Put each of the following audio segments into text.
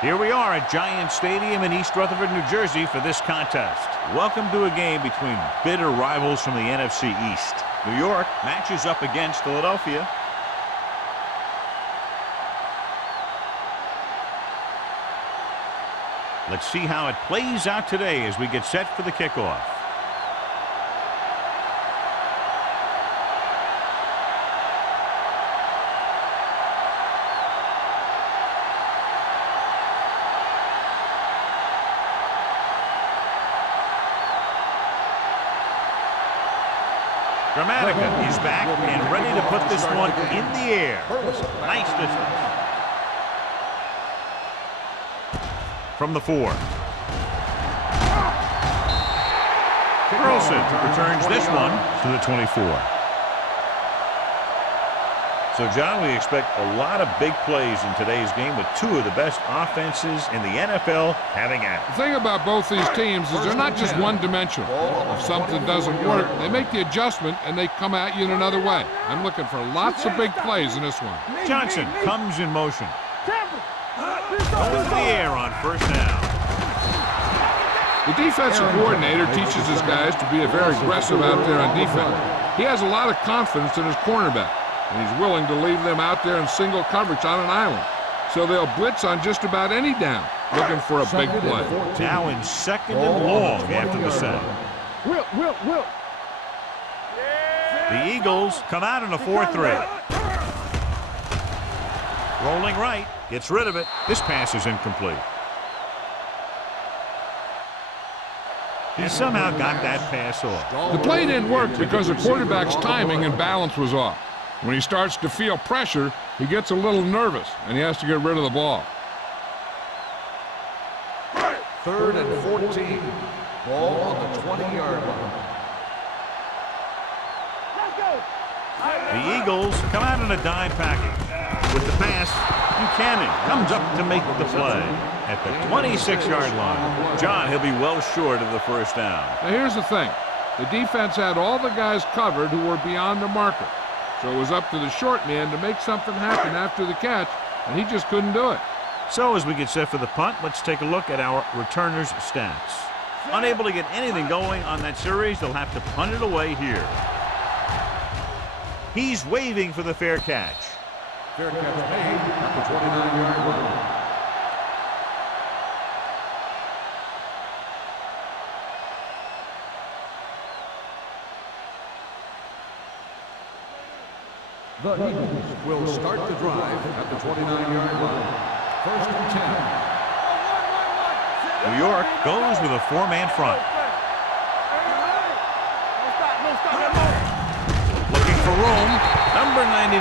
Here we are at Giant Stadium in East Rutherford, New Jersey for this contest. Welcome to a game between bitter rivals from the NFC East. New York matches up against Philadelphia. Let's see how it plays out today as we get set for the kickoff. Dramatica is back and ready to put this one in the air. Nice distance. From the 4. Carlson returns this one to the 24. So, John, we expect a lot of big plays in today's game with two of the best offenses in the NFL having at it. The thing about both these teams is they're not just one-dimensional. If something doesn't work, they make the adjustment and they come at you in another way. I'm looking for lots of big plays in this one. Johnson comes in motion. Going to the air on first down. The defensive coordinator teaches his guys to be very aggressive out there on defense. He has a lot of confidence in his cornerback, and he's willing to leave them out there in single coverage on an island. So they'll blitz on just about any down, looking for a big play. Now in second and long after the set. The Eagles come out in a 4-3. Rolling right, gets rid of it. This pass is incomplete. He somehow got that pass off. The play didn't work because the quarterback's timing and balance was off. When he starts to feel pressure, he gets a little nervous, and he has to get rid of the ball. 3rd and 14. Ball on the 20-yard line. The Eagles come out in a dime package. With the pass, Buchanan comes up to make the play at the 26-yard line. John, he'll be well short of the first down. Now here's the thing. The defense had all the guys covered who were beyond the marker. So it was up to the short man to make something happen after the catch, and he just couldn't do it. So as we get set for the punt, let's take a look at our returners' stats. Unable to get anything going on that series, they'll have to punt it away here. He's waving for the fair catch. Fair catch made at the 29-yard line. The Eagles will start the drive at the 29-yard line. 1st and 10. New York goes with a 4-man front. Looking for room. Number 99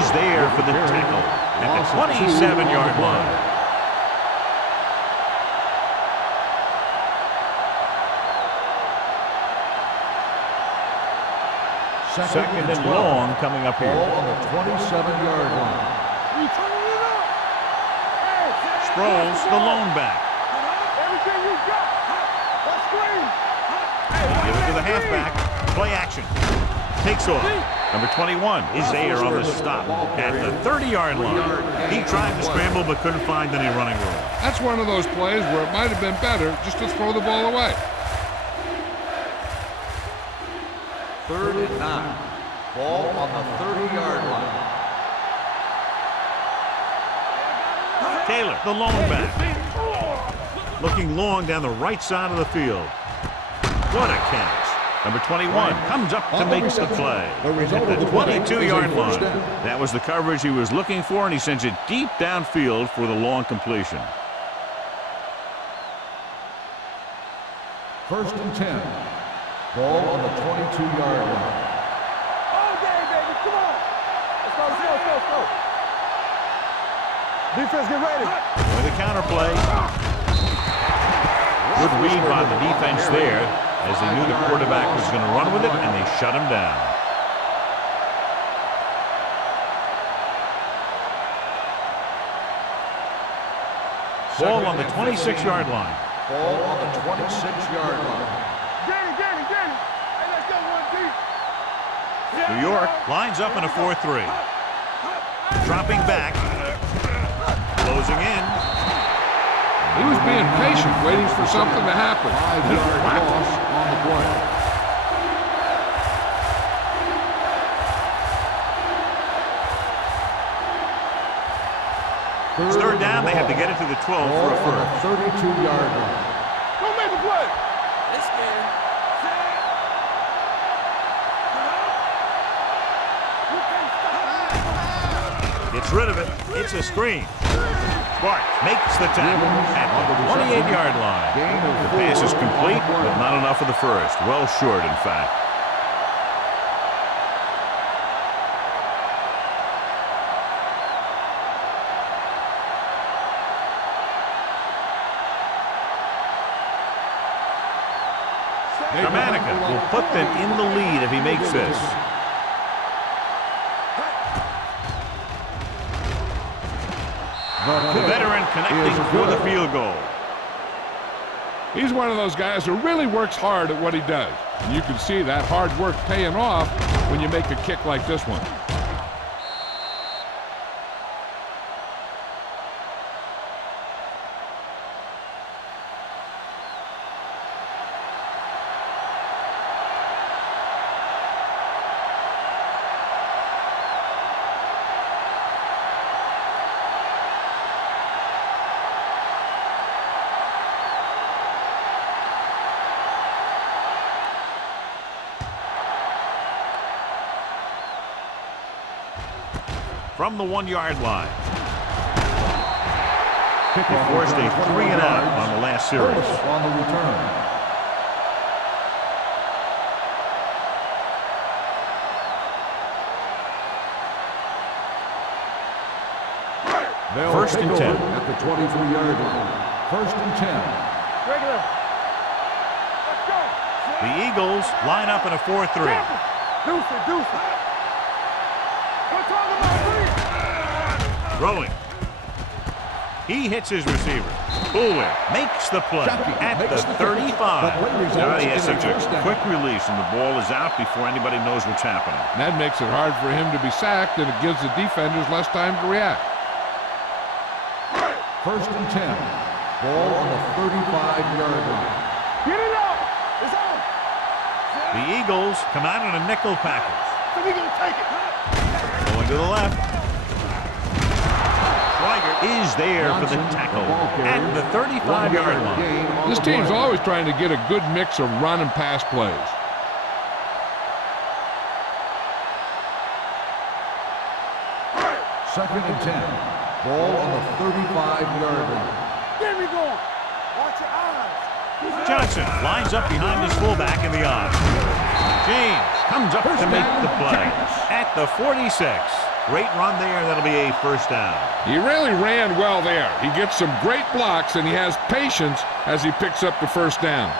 is there for the tackle at the 27-yard line. Second and long coming up here. Ball on the 27-yard line. Sproles, the lone back. Give it to the halfback. Play action. Takes off. Number 21 is there on the stop at the 30-yard line. He tried to scramble but couldn't find any running room. That's one of those plays where it might have been better just to throw the ball away. 3rd and 9. Ball on the 30-yard line. Taylor, the lone back. Looking long down the right side of the field. What a catch. Number 21 comes up to make the play at the 22-yard line. That was the coverage he was looking for, and he sends it deep downfield for the long completion. 1st and 10. Ball on the 22-yard line. Okay, baby, come on. Let's go. Defense, get ready. With a counterplay. Good read by the defense there, as they knew the quarterback was going to run with it, and they shut him down. Ball on the 26-yard line. Ball on the 26-yard line. Get it. Hey, let's go one deep. New York lines up in a 4-3. Dropping back. Closing in. He was being patient, waiting for something to happen. 5-yard loss on the play. It's third down. They have to get it to the 12 for a first. 32-yard line. Don't make a play. It's scared. Gets rid of it. It's a screen. Bart makes the tackle at the 28-yard line. The pass is complete, but not enough for the first. Well short, in fact. Germanica will put them in the lead if he makes this. The veteran connecting for the field goal. He's one of those guys who really works hard at what he does. And you can see that hard work paying off when you make a kick like this one. From the 1-yard line. They forced a 3-and-out on the last series. On the return. First and 10. At the 23-yard line. First and 10. Regular. Let's go. The Eagles line up in a 4-3. Deuce it, deuce it. We're talking about three. Throwing. He hits his receiver. Bullwhip makes the play at the 35. Now he has such a quick release, and the ball is out before anybody knows what's happening. And that makes it hard for him to be sacked, and it gives the defenders less time to react. First and 10. Ball on the 35-yard line. Get it up. It's on. The Eagles come out in a nickel package. So we gonna take it. Going to the left. Schweiger is there for the tackle at the 35-yard line. This team's always trying to get a good mix of run and pass plays. Second and 10. Ball on the 35-yard line. Get me going. Watch your eyes. Johnson lines up behind his fullback in the eye. James comes up to make the play at the 46. Great run there. That'll be a first down. He really ran well there. He gets some great blocks, and he has patience as he picks up the first down.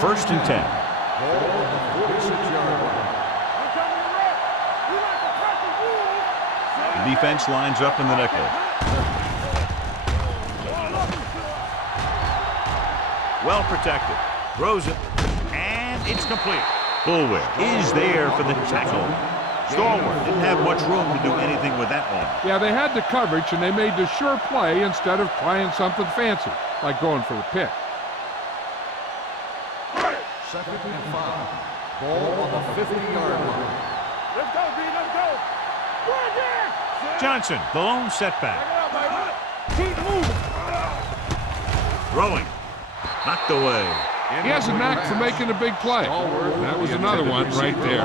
First and 10. Ball on the 46-yard line. We're coming to rep. We like to practice rules. The defense lines up in the nickel. Well protected. Throws it. And it's complete. Bullware is there for the tackle. Stalwart didn't have much room to do anything with that one. Yeah, they had the coverage, and they made the sure play instead of trying something fancy, like going for the pick. Second and 5. Ball on the 50-yard line. Let's go, B. Let's go. Right there. Johnson, the lone setback. Keep moving. Throwing. Knocked away. He has a knack for making a big play. That was another one right there.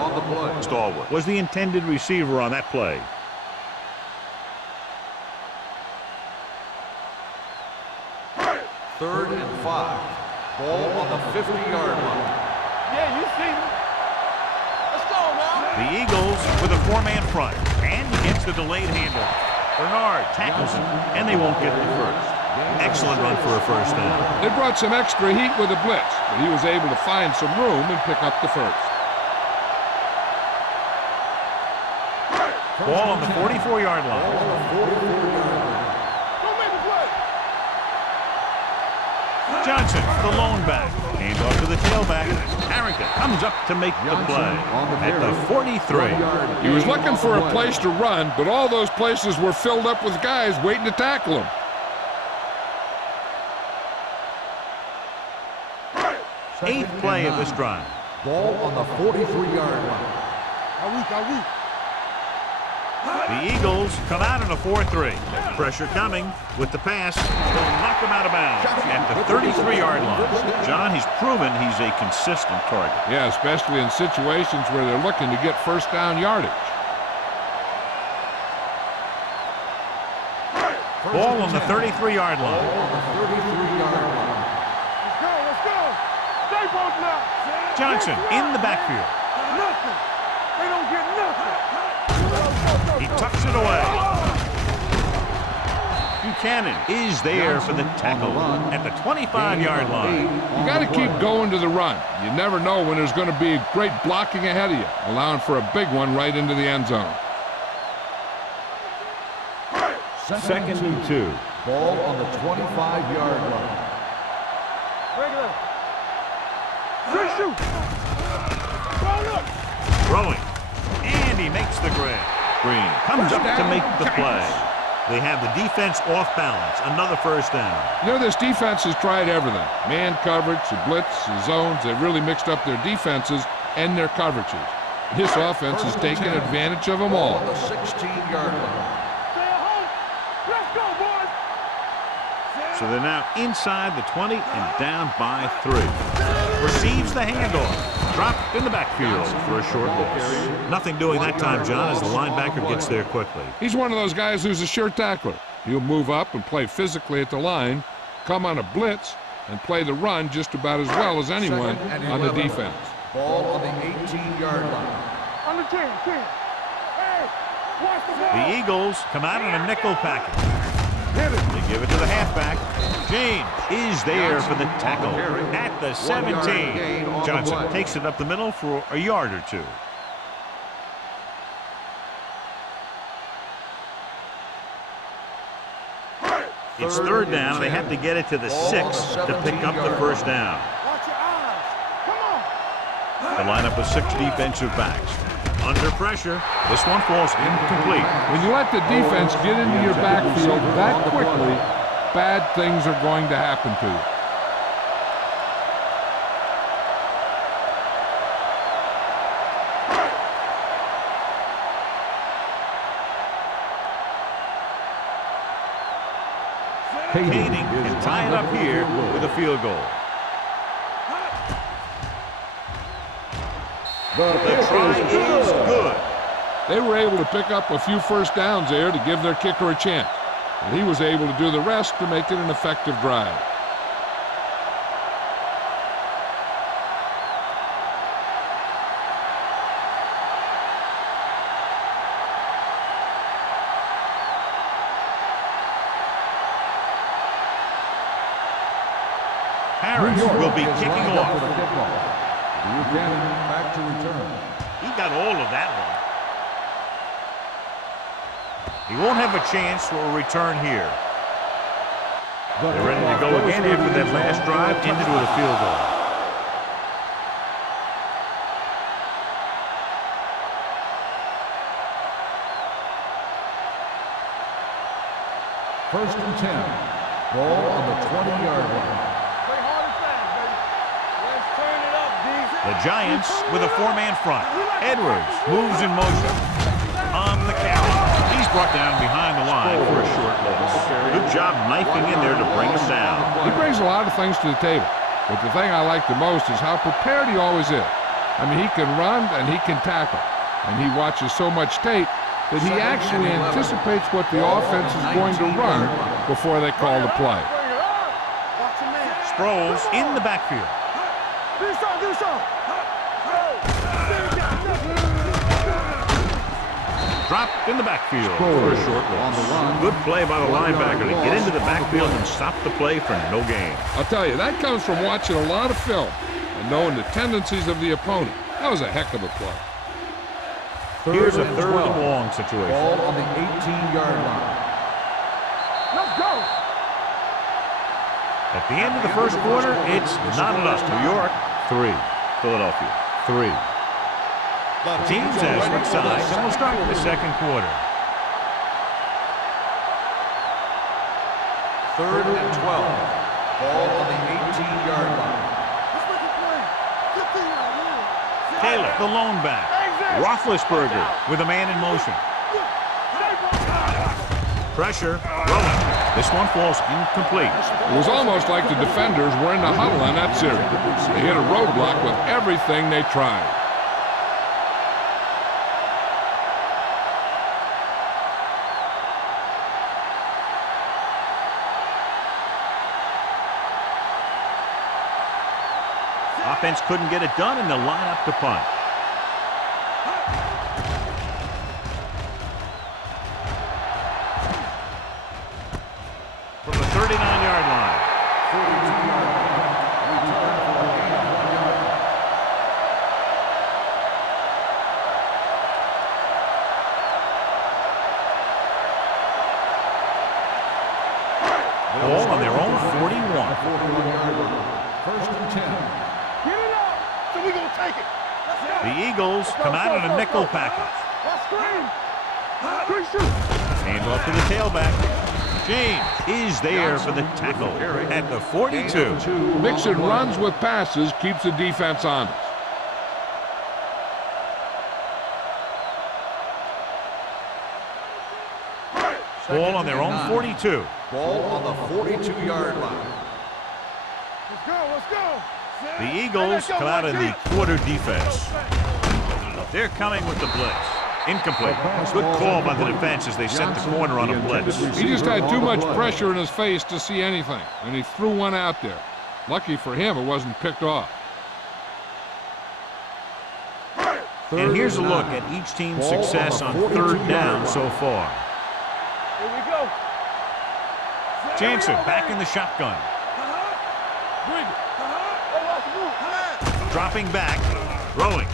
Stalwart was the intended receiver on that play. Third and 5. Ball on the 50-yard line. Yeah, you see me. Let's go now. The Eagles with a 4-man front. And he gets the delayed handoff. Bernard tackles him, and they won't get the first. Excellent run for a first down. They brought some extra heat with a blitz, but he was able to find some room and pick up the first. Ball on the 44-yard line. Don't make a play. Johnson, the lone back. Hand off to the tailback. Harrington comes up to make the play at the 43. He was looking for a place to run, but all those places were filled up with guys waiting to tackle him. 8th play of this drive. Ball on the 43-yard line. The Eagles come out in a 4-3. Pressure coming with the pass. They'll knock him out of bounds at the 33-yard line. John, he's proven he's a consistent target. Yeah, especially in situations where they're looking to get first down yardage. Ball on the 33-yard line. Ball on the 33-yard line. Let's go. Stay both now. Johnson in the backfield. Nothing. They don't get nothing. He tucks it away. Buchanan is there for the tackle at the 25-yard line. You got to keep going to the run. You never know when there's going to be great blocking ahead of you, allowing for a big one right into the end zone. 2nd and 2. Ball on the 25-yard line. Regular. Good shoot. Roll up. Throwing. And he makes the grab. Green comes up to make the play. They have the defense off balance. Another first down. You know, this defense has tried everything. Man coverage, the blitz, the zones. They've really mixed up their defenses and their coverages. This offense has taken advantage of them all. On the 16-yard line. Let's go, boys. So they're now inside the 20 and down by 3. Receives the handoff. Dropped in the backfield for a short loss. Nothing doing that time, John, as the linebacker gets there quickly. He's one of those guys who's a sure tackler. He'll move up and play physically at the line, come on a blitz, and play the run just about as well as anyone on the defense. Ball on the 18-yard line. On the 10. Hey, watch the ball. The Eagles come out in a nickel package. They give it to the halfback. James is there for the tackle at the 17. Johnson takes it up the middle for a yard or 2. It's 3rd down, and they have to get it to the 6 to pick up the first down. Watch your eyes. Come on. The lineup of 6 defensive backs. Under pressure. This one falls incomplete. When you let the defense get into your backfield that quickly, bad things are going to happen to you. Koenig can tie it up here with a field goal. The try is good. They were able to pick up a few first downs there to give their kicker a chance. And he was able to do the rest to make it an effective drive. Harris will be kicking off. Buchanan back to return. He got all of that one. He won't have a chance for a return here. They're ready to go again after that last drive, ended with a field goal. First and 10. Ball on the 20-yard line. Play hard and fast, baby. Let's turn it up, D. The Giants with a 4-man front. Edwards moves in motion. On the carry. He's brought down behind the line for a short loss. Good job knifing in there to bring him down. He brings a lot of things to the table, but the thing I like the most is how prepared he always is. I mean, he can run and he can tackle, and he watches so much tape that he actually anticipates what the offense is going to run before they call the play. Bring it up. Watch your man. Sproles in the backfield. Do something. Dropped in the backfield for a short loss. Good play by the linebacker to get into the backfield and stop the play for no gain. I'll tell you, that comes from watching a lot of film and knowing the tendencies of the opponent. That was a heck of a play. Here's a 3rd and long situation. Ball on the 18-yard line. Let's go. At the end of the first quarter, it's not enough. New York, 3. Philadelphia, 3. The teams as switch sides, and we'll start the second quarter. 3rd and 12. Ball on the 18-yard line. Let's make a play. the lone back. Roethlisberger with a man in motion. Pressure, rolling. This one falls incomplete. It was almost like the defenders were in the huddle on that series. They hit a roadblock with everything they tried. Offense couldn't get it done, and they'll line up to punt. From the 39-yard line. Ball on their own 41. 1st and 10. Get it up. So we gonna take it. The Eagles come out in a nickel package. Let's screen. Screen shoot. Hand off to the tailback. James is there for the tackle at the 42. Mixing runs with passes keeps the defense honest. Ball on their own 42. Ball on the 42-yard line. Let's go. Let's go. The Eagles come out in the quarter defense. They're coming with the blitz. Incomplete. Good call by the defense as they set the corner on a blitz. He just had too much pressure in his face to see anything, and he threw one out there. Lucky for him, it wasn't picked off. And here's a look at each team's success on third down so far. Here we go. Jansen back in the shotgun. Dropping back, throwing.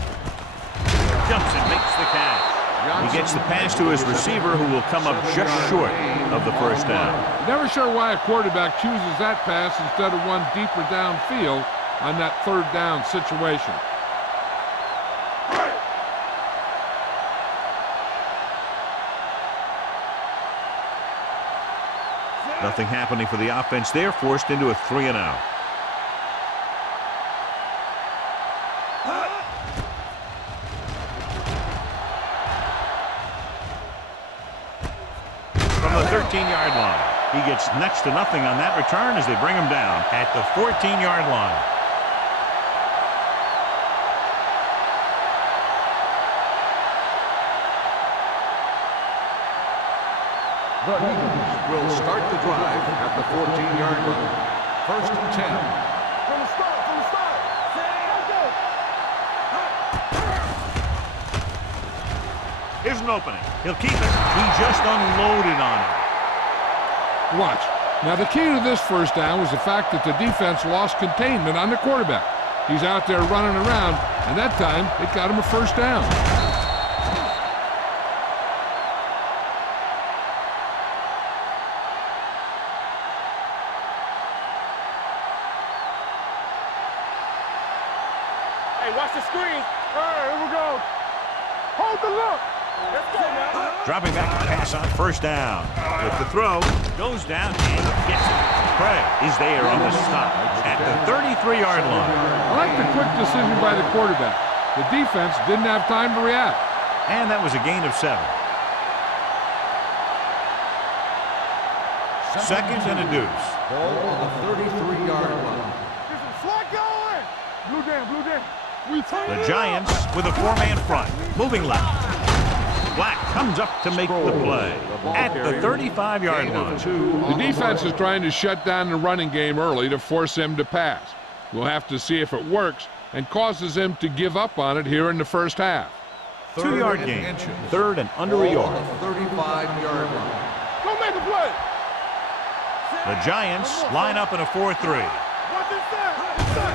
Jumps and makes the catch. He gets the pass to his receiver, who will come up just short of the first down. Never sure why a quarterback chooses that pass instead of one deeper downfield on that third down situation. Nothing happening for the offense there, forced into a 3-and-out. From the 13-yard line. He gets next to nothing on that return as they bring him down at the 14-yard line. The Eagles will start the drive at the 14-yard line. 1st and 10. From the start. Here's an opening. He'll keep it. He just unloaded on him. Watch. Now, the key to this first down was the fact that the defense lost containment on the quarterback. He's out there running around, and that time it got him a first down. Hey, watch the screen. All right, here we go. Hold the look. Let's go, man. Dropping back to pass on first down. With the throw, goes down and gets it. Craig is there on the stop at the 33-yard line. I like the quick decision by the quarterback. The defense didn't have time to react. And that was a gain of 7. Second and a deuce. Ball on the 33-yard line. There's some slot going. Blue down. The Giants with a 4-man front. Moving left. Black comes up to make the play at the 35-yard line. The defense is trying to shut down the running game early to force him to pass. We'll have to see if it works and causes him to give up on it here in the first half. 2-yard gain. Third and under a yard. 35-yard line. Go make a play. The Giants line up in a 4-3. What's inside?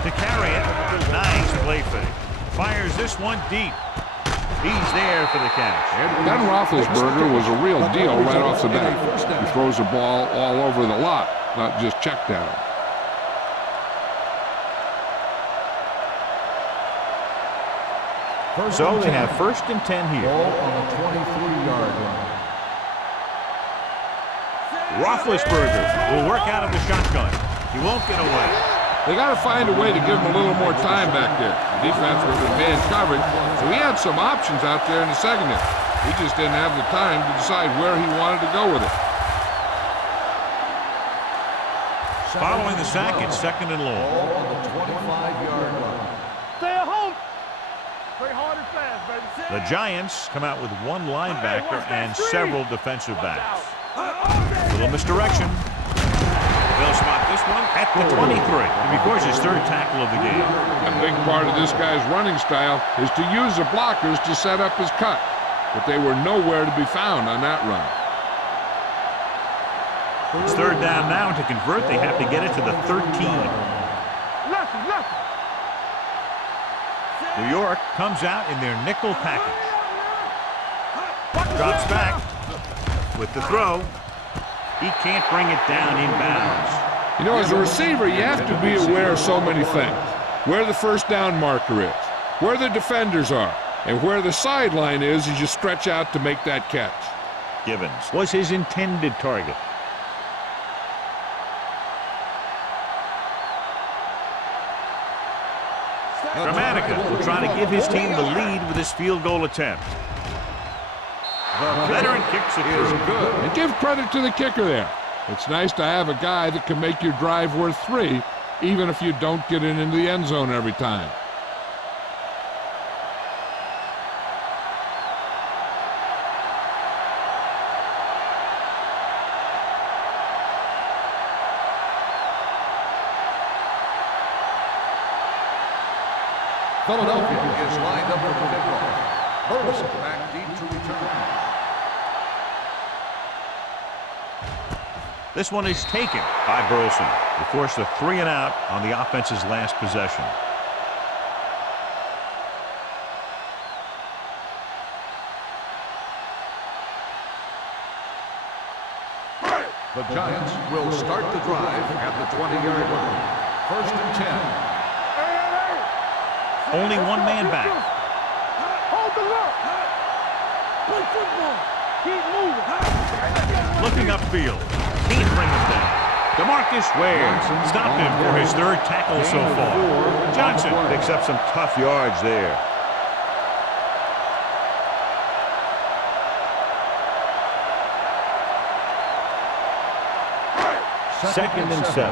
To carry it, nice play fake. Fires this one deep. He's there for the catch. Ben Roethlisberger was a real deal right off the bat. He throws the ball all over the lot, not just check down. So they have 1st and 10 here. Ball on the 23-yard line. Roethlisberger will work out of the shotgun. He won't get away. They got to find a way to give him a little more time back there. The defense was in man coverage, so he had some options out there in the secondary. He just didn't have the time to decide where he wanted to go with it. Following the sack, it's 2nd and long. Ball on the 25-yard line. Stay at home. Play hard and fast, baby. The Giants come out with one linebacker and several defensive backs. Little misdirection. They'll spot this one at the 23. And of course, his 3rd tackle of the game. A big part of this guy's running style is to use the blockers to set up his cut, but they were nowhere to be found on that run. It's 3rd down now, and to convert, they have to get it to the 13. New York comes out in their nickel package. Drops back with the throw. He can't bring it down inbounds. You know, as a receiver, you have to be aware of so many things. Where the 1st down marker is, where the defenders are, and where the sideline is as you stretch out to make that catch. Givens was his intended target. Dramatica will try to give his team the lead with his field goal attempt. The veteran kicks it through. And give credit to the kicker there. It's nice to have a guy that can make your drive worth 3, even if you don't get it into the end zone every time. Philadelphia is lined up for the kickoff. Burleson back deep to return. This one is taken by Burleson. They force a 3 and out on the offense's last possession. The Giants will start the drive at the 20-yard line. 1st and 10. Only one man back. Hold the look. Play football. Keep moving. Looking upfield. Can't bring him down. DeMarcus Ware stopped him for his 3rd tackle so far. Johnson picks up some tough yards there. Second and 7.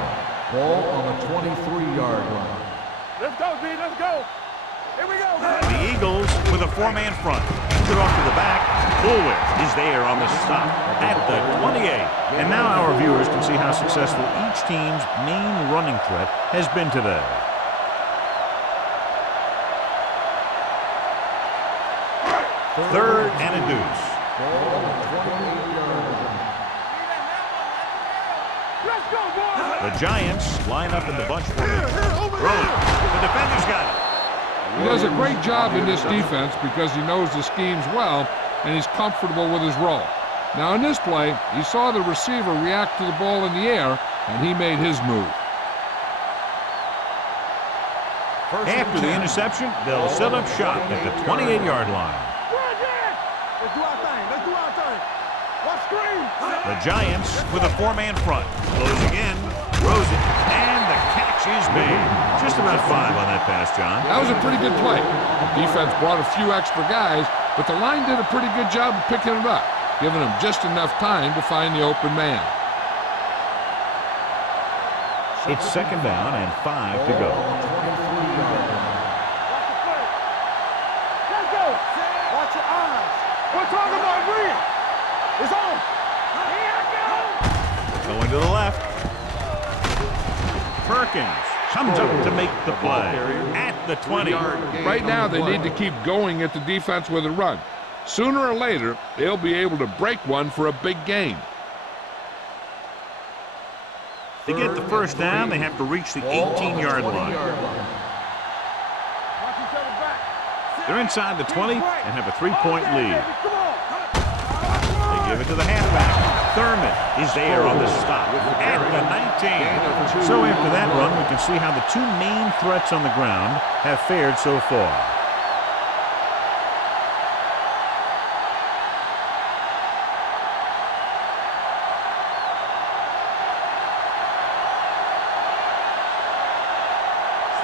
Ball on the 23-yard line. Let's go, D. Let's go. Here we go, man. The Eagles with a 4-man front. Put off to the back. Bullwick is there on the stop at the 28. And now our viewers can see how successful each team's main running threat has been today. Third and a deuce. Ball on the 28-yard line. Let's go, boys. The Giants line up in the bunch formation. Rolling. The defender's got it. He does a great job in this defense because he knows the schemes well and he's comfortable with his role. Now in this play, he saw the receiver react to the ball in the air and he made his move. After the interception, they'll set up shop at the 28-yard line. Let's do our thing. Let's do our thing. Watch screen. The Giants with a 4-man front. Closing in, throws it, and the catch is made. Just about 5 on that pass, John. That was a pretty good play. Defense brought a few extra guys, but the line did a pretty good job of picking it up, giving them just enough time to find the open man. It's 2nd down and 5 to go. Watch the play. Let's go. Watch your eyes. We're talking about real. It's on. Here I go. Going to the left. Perkins comes up to make the play at the 20. Right now, they need to keep going at the defense with a run. Sooner or later, they'll be able to break one for a big gain. To get the 1st down, they have to reach the 18-yard line. Watch each other back. They're inside the 20 and have a 3-point lead. Come on. They give it to the halfback. Thurman is there on the stop at the 19. So after that run, we can see how the 2 main threats on the ground have fared so far.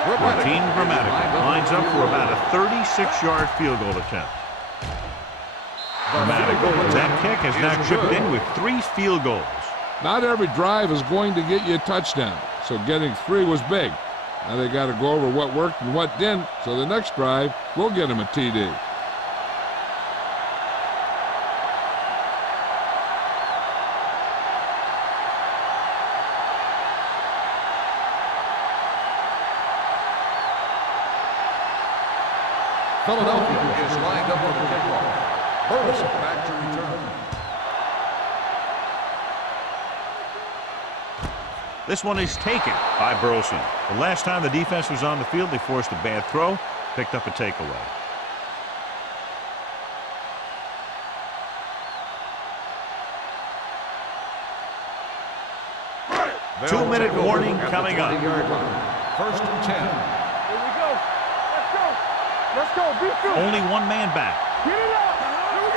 Team Grammatical lines up for about a 36-yard field goal attempt. Grammatical, that kick has now chipped in with 3 field goals. Not every drive is going to get you a touchdown, so getting 3 was big. Now they got to go over what worked and what didn't, so the next drive will get them a TD. Philadelphia is lined up for the kickoff. Burleson back to return. This one is taken by Burleson. The last time the defense was on the field, they forced a bad throw, picked up a takeaway. Two-minute warning coming up. First and 10. Here we go. Let's go. Let's go. Beat you. Only one man back. Get it up. Here we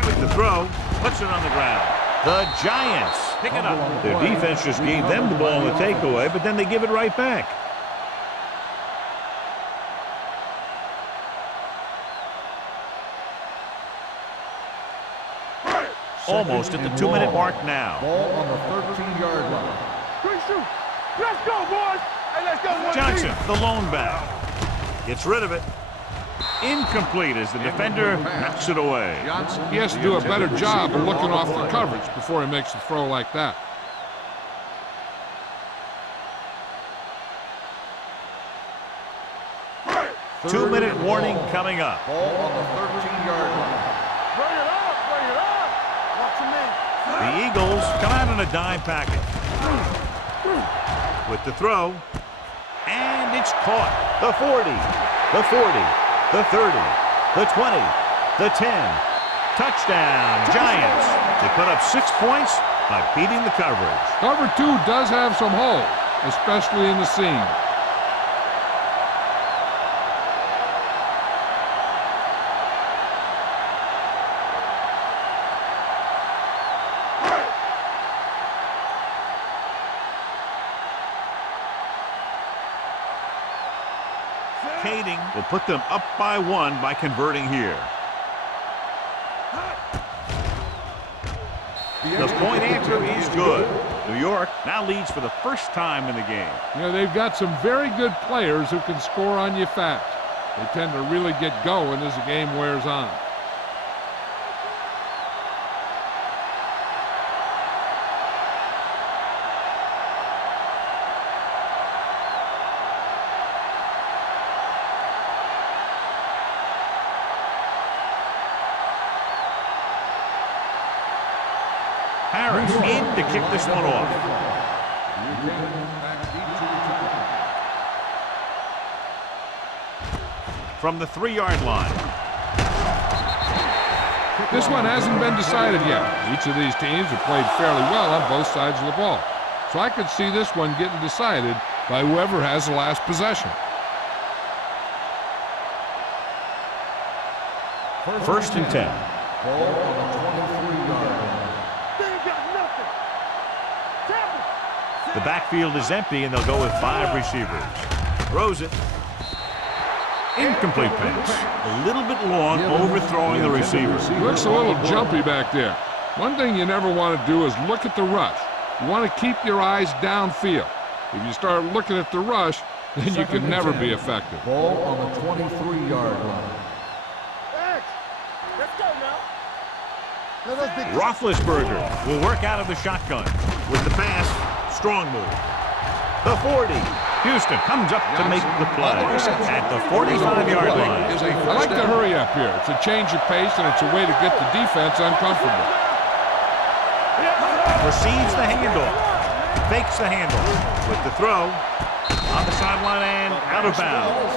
go. With the throw, puts it on the ground. The Giants pick it up. Their defense just gave them the ball in the takeaway, but then they give it right back. Almost at the 2-minute mark now. Ball on the 13-yard line. Quick shoot. Let's go, boys. Hey, let's go. One Johnson, team. the lone back. Gets rid of it. Incomplete as the defender knocks it away. He has to do a better job of looking off the coverage before he makes a throw like that. Two-minute warning coming up. Ball on the 13-yard line. Bring it up. Bring it up. Watch your man. The Eagles come out in a dime package. With the throw. And it's caught. The 40. The 40. The 30, the 20, the 10. Touchdown, Giants. They put up 6 points by beating the coverage. Cover 2 does have some holes, especially in the seam. Will put them up by 1 by converting here. The point after is good. New York now leads for the first time in the game. You know, they've got some very good players who can score on you fast. They tend to really get going as the game wears on. Harris in to kick this one off. From the 3-yard line. This one hasn't been decided yet. Each of these teams have played fairly well on both sides of the ball. So I could see this one getting decided by whoever has the last possession. First and 10. Ball on the 23-yard line. The backfield is empty, and they'll go with 5 receivers. Throws it. Incomplete pass. A little bit long, overthrowing the receiver. Looks a little jumpy back there. One thing you never want to do is look at the rush. You want to keep your eyes downfield. If you start looking at the rush, then you can never be effective. Ball on the 23-yard line. Let's go now. Roethlisberger will work out of the shotgun. With the pass, strong move. The 40. Houston comes up to make the play at the 45-yard line. I like to hurry up here. It's a change of pace, and it's a way to get the defense uncomfortable. Receives the handoff. Fakes the handoff. With the throw. On the sideline and out of bounds.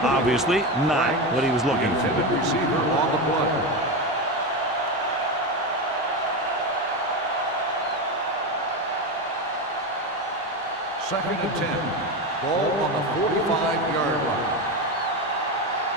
Obviously not what he was looking for. Receiver on the play. Second and 10. Ball on the 45-yard line.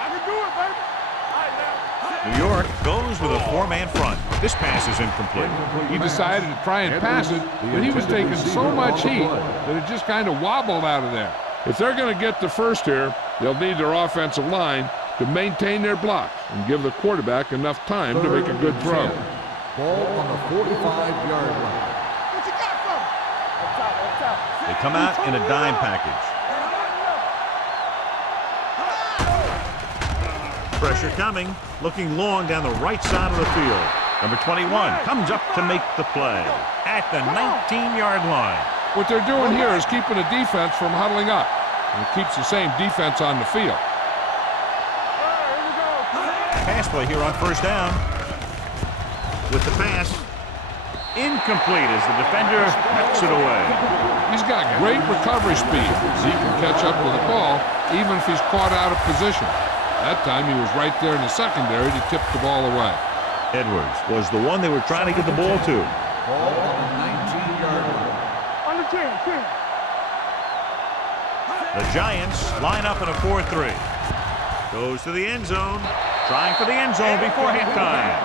I can do it, baby. All right, now. New York goes with a four-man front. This pass is incomplete. He decided to try and pass it, but he was taking so much heat that it just kind of wobbled out of there. If they're going to get the first here, they'll need their offensive line to maintain their blocks and give the quarterback enough time to make a good throw. Ball on the 45-yard line. What you got from? Up top. They come out in a dime package. Pressure coming, looking long down the right side of the field. Number 21 comes up to make the play at the 19-yard line. What they're doing here is keeping the defense from huddling up, and it keeps the same defense on the field. Pass play here on first down. With the pass, incomplete as the defender knocks it away. He's got great recovery speed, so he can catch up with the ball even if he's caught out of position. That time he was right there in the secondary to tip the ball away. Edwards was the one they were trying to get the ball to. Ball on the 19-yard line. On the 10. The Giants line up in a 4-3. Goes to the end zone, trying for the end zone before halftime.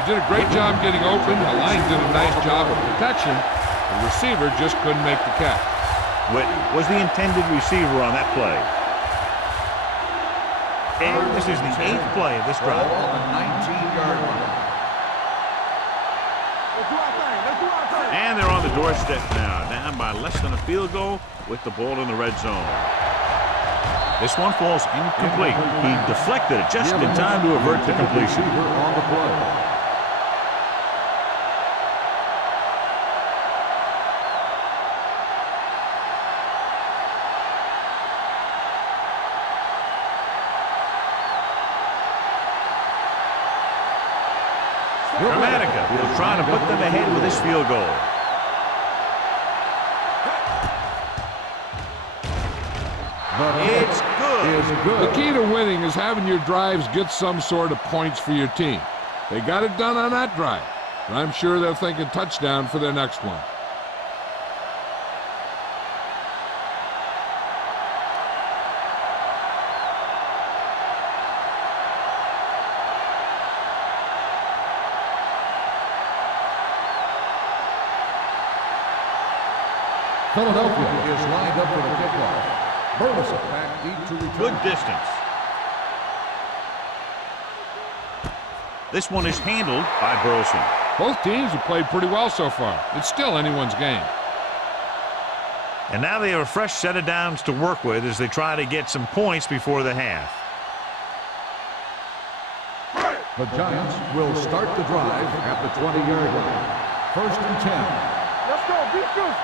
He did a great job getting open. The line did a nice job of protection. The receiver just couldn't make the catch. Witt was the intended receiver on that play. And this is the 8th play of this drive. Ball on the 19-yard line. Let's do our thing. And they're on the doorstep now, down by less than a field goal with the ball in the red zone. This one falls incomplete. He deflected it just in time to avert the completion. On the play. Dramatica will try to put them ahead with this field goal. It's good. The key to winning is having your drives get some sort of points for your team. They got it done on that drive, and I'm sure they're thinking touchdown for their next one. Philadelphia is lined up for the kickoff. Burleson back deep to return. Good distance. This one is handled by Burleson. Both teams have played pretty well so far. It's still anyone's game. And now they have a fresh set of downs to work with as they try to get some points before the half. The Giants will start the drive at the 20-yard line. 1st and 10. Let's go. Beat you.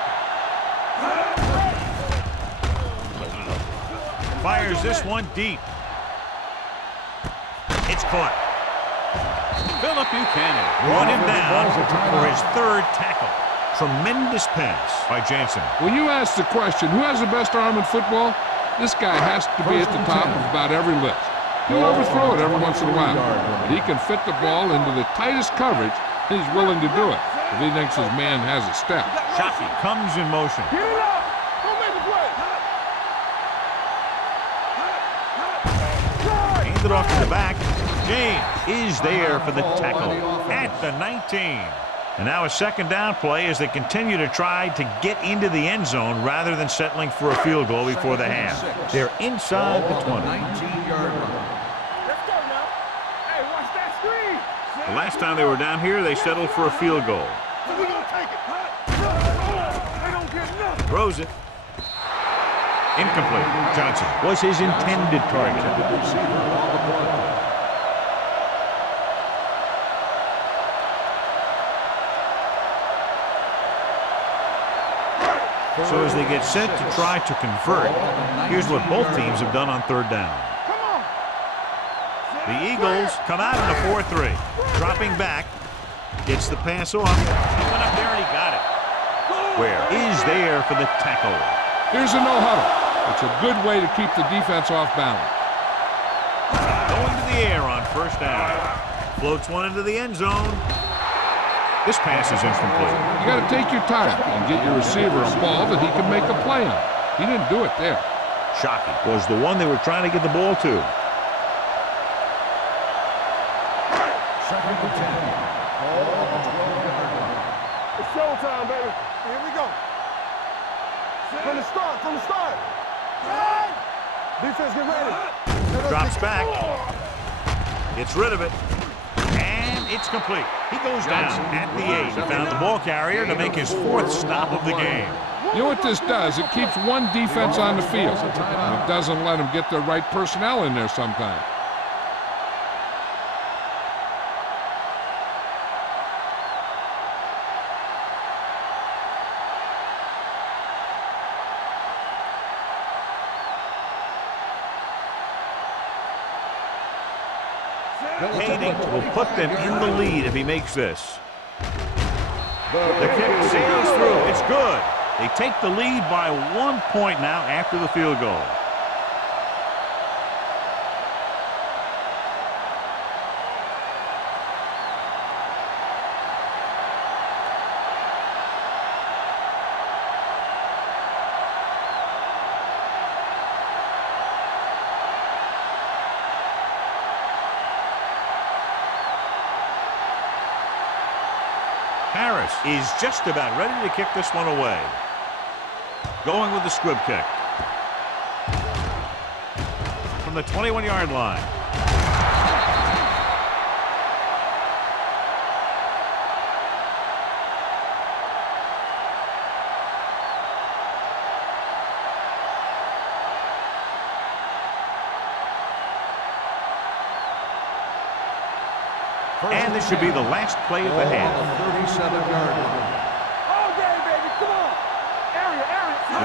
Fires this one deep. It's caught. Philip Buchanan brought him down for his 3rd tackle. Tremendous pass by Jansen. When you ask the question, who has the best arm in football? This guy has to be at the top of about every list. He'll overthrow it every once in a while, but he can fit the ball into the tightest coverage, and he's willing to do it if he thinks his man has a step. Shockey comes in motion. Get it up. Don't make the play. Handed off to the back. James is there for the tackle at the 19. And now a 2nd down play as they continue to try to get into the end zone rather than settling for a field goal before the half. They're inside the 20. 19-yard line. Let's go now. Hey, watch that screen. The last time they were down here, they settled for a field goal. We gonna take it. They don't get nothing. Throws it. Incomplete. Johnson was his intended target. So as they get set to try to convert, here's what both teams have done on 3rd down. Come on. The Eagles come out in a 4-3. Dropping back. Gets the pass off. He went up there and he got it. Where is there for the tackle? Here's a no-huddle. It's a good way to keep the defense off balance. Going to the air on 1st down. Floats one into the end zone. This pass is incomplete. You got to take your time and get your receiver a ball that he can make a play on. He didn't do it there. Shockey was the one they were trying to get the ball to. Second and 10. Ball on the 12-yard line. It's showtime, baby. Here we go. From the start, from the start. Defense, get ready. Drops back. Gets rid of it. And it's complete. He goes down at the 8. He found the ball carrier to make his 4th stop of the game. You know what this does? It keeps one defense on the field. It doesn't let them get the right personnel in there sometimes. Hayden will put them in the lead if he makes this. The kick sails through. It's good. They take the lead by 1 point now after the field goal. Harris is just about ready to kick this one away. Going with the squib kick. From the 21-yard line. And this should be the last play of the half. 37-yard line. All day, baby. Come on. Area.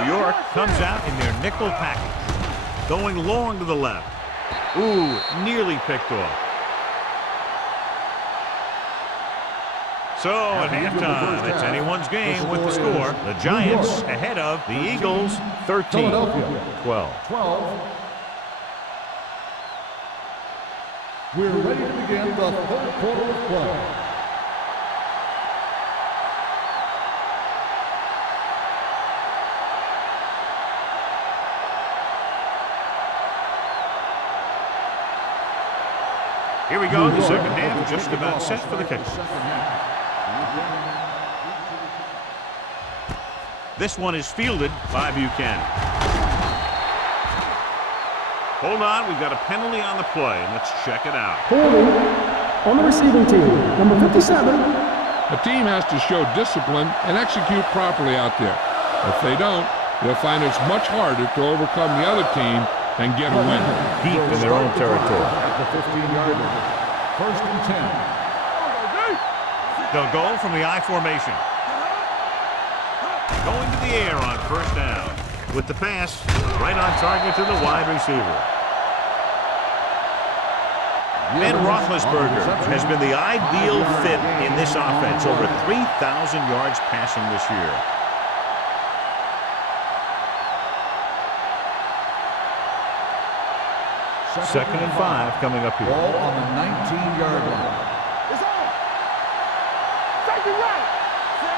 New York comes out in their nickel package. Going long to the left. Ooh, nearly picked off. So at halftime, it's anyone's game with the score. The Giants ahead of the Eagles, 13-12. We're ready to begin the 3rd quarter of play. Here we go, the second half just about set for the kick. This one is fielded by Buchanan. Hold on, we've got a penalty on the play, and let's check it out. Holding on the receiving team, number 57. A team has to show discipline and execute properly out there. If they don't, they'll find it's much harder to overcome the other team and get a win. Deep in their own territory. At the 15-yard line. 1st and 10. They'll go from the I formation. Going to the air on 1st down. With the pass, right on target to the wide receiver. Ben Roethlisberger has been the ideal fit in this offense. Over 3,000 yards passing this year. Second and 5 coming up here. Ball on the 19-yard line. It's on. Safety right.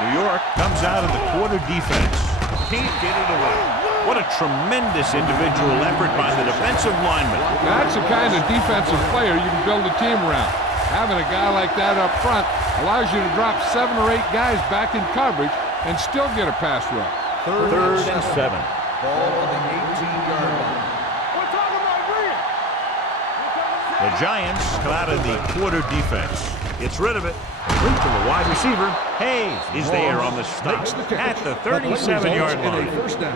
New York comes out of the quarter defense. Can't get it away. What a tremendous individual effort by the defensive lineman. That's the kind of defensive player you can build a team around. Having a guy like that up front allows you to drop 7 or 8 guys back in coverage and still get a pass rush. 3rd and 7. Ball on the 18-yard line. We're talking about Green. The Giants come out of the quarter defense. Gets rid of it. Link to the wide receiver. Hayes is there on the stop at the 37-yard line.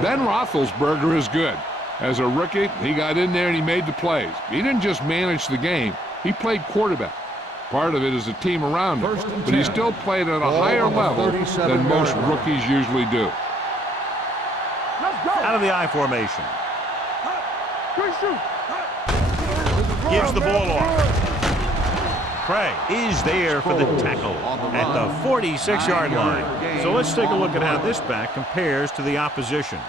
Ben Roethlisberger is good. As a rookie, he got in there and he made the plays. He didn't just manage the game. He played quarterback. Part of it is the team around him, but he still played at a higher level than most rookies usually do. Let's go. Out of the I formation. Quick shoot. Gives the ball off. Craig is there for the tackle at the 46-yard line. So let's take a look at how this back compares to the opposition.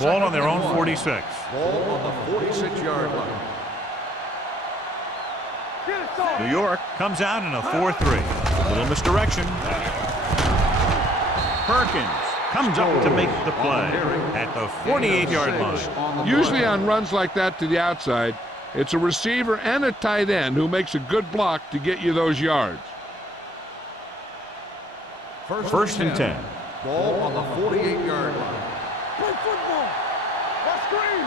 Ball on their own 46. Ball on the 46-yard line. New York comes out in a 4-3. A little misdirection. Perkins comes up to make the play at the 48-yard line. Usually on runs like that to the outside, it's a receiver and a tight end who makes a good block to get you those yards. First and 10. Ball on the 48-yard line. Play football. Let's screen.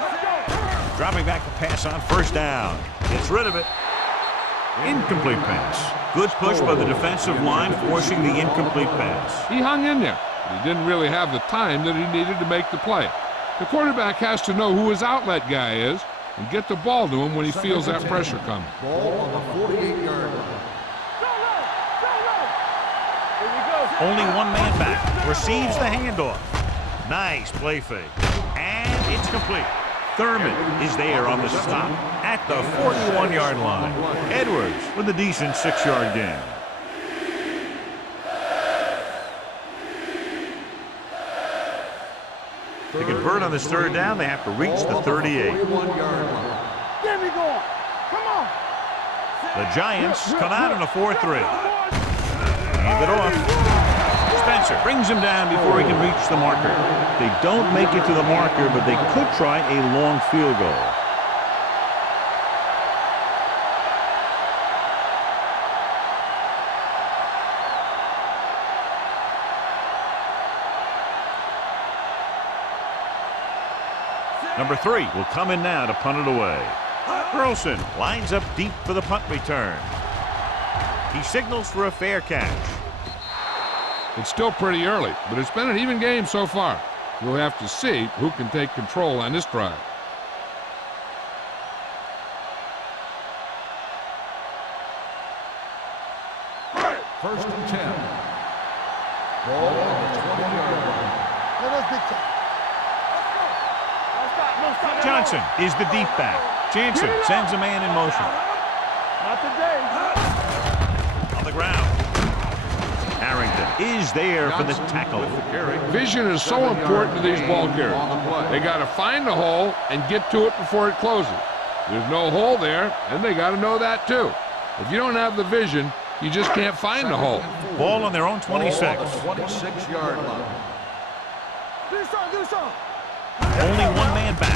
Let's go. Dropping back the pass on first down. Gets rid of it. Incomplete pass. Good push by the defensive line, forcing the incomplete pass. He hung in there, but he didn't really have the time that he needed to make the play. The quarterback has to know who his outlet guy is and get the ball to him when he feels that pressure coming. Ball on the 48-yard line. Only one man back. Receives the handoff. Nice play fake. And it's complete. Thurman is there on the stop at the 41-yard line. Edwards with a decent 6-yard gain. To convert on this third down, they have to reach the 38. Get me going. Come on. The Giants come out in a 4-3. Hand it off. Spencer brings him down before he can reach the marker. They don't make it to the marker, but they could try a long field goal. Number 3 will come in now to punt it away. Burleson lines up deep for the punt return. He signals for a fair catch. It's still pretty early, but it's been an even game so far. We'll have to see who can take control on this drive. First and 10. Ball on the 20-yard line. Johnson is the deep back. Jansen sends a man in motion. Not today. On the ground. Harrington is there for the tackle. Vision is so important to these ball carriers. They got to find the hole and get to it before it closes. There's no hole there, and they got to know that too. If you don't have the vision, you just can't find the hole. Ball on their own 26. 26-yard line. Do something. Only one man back.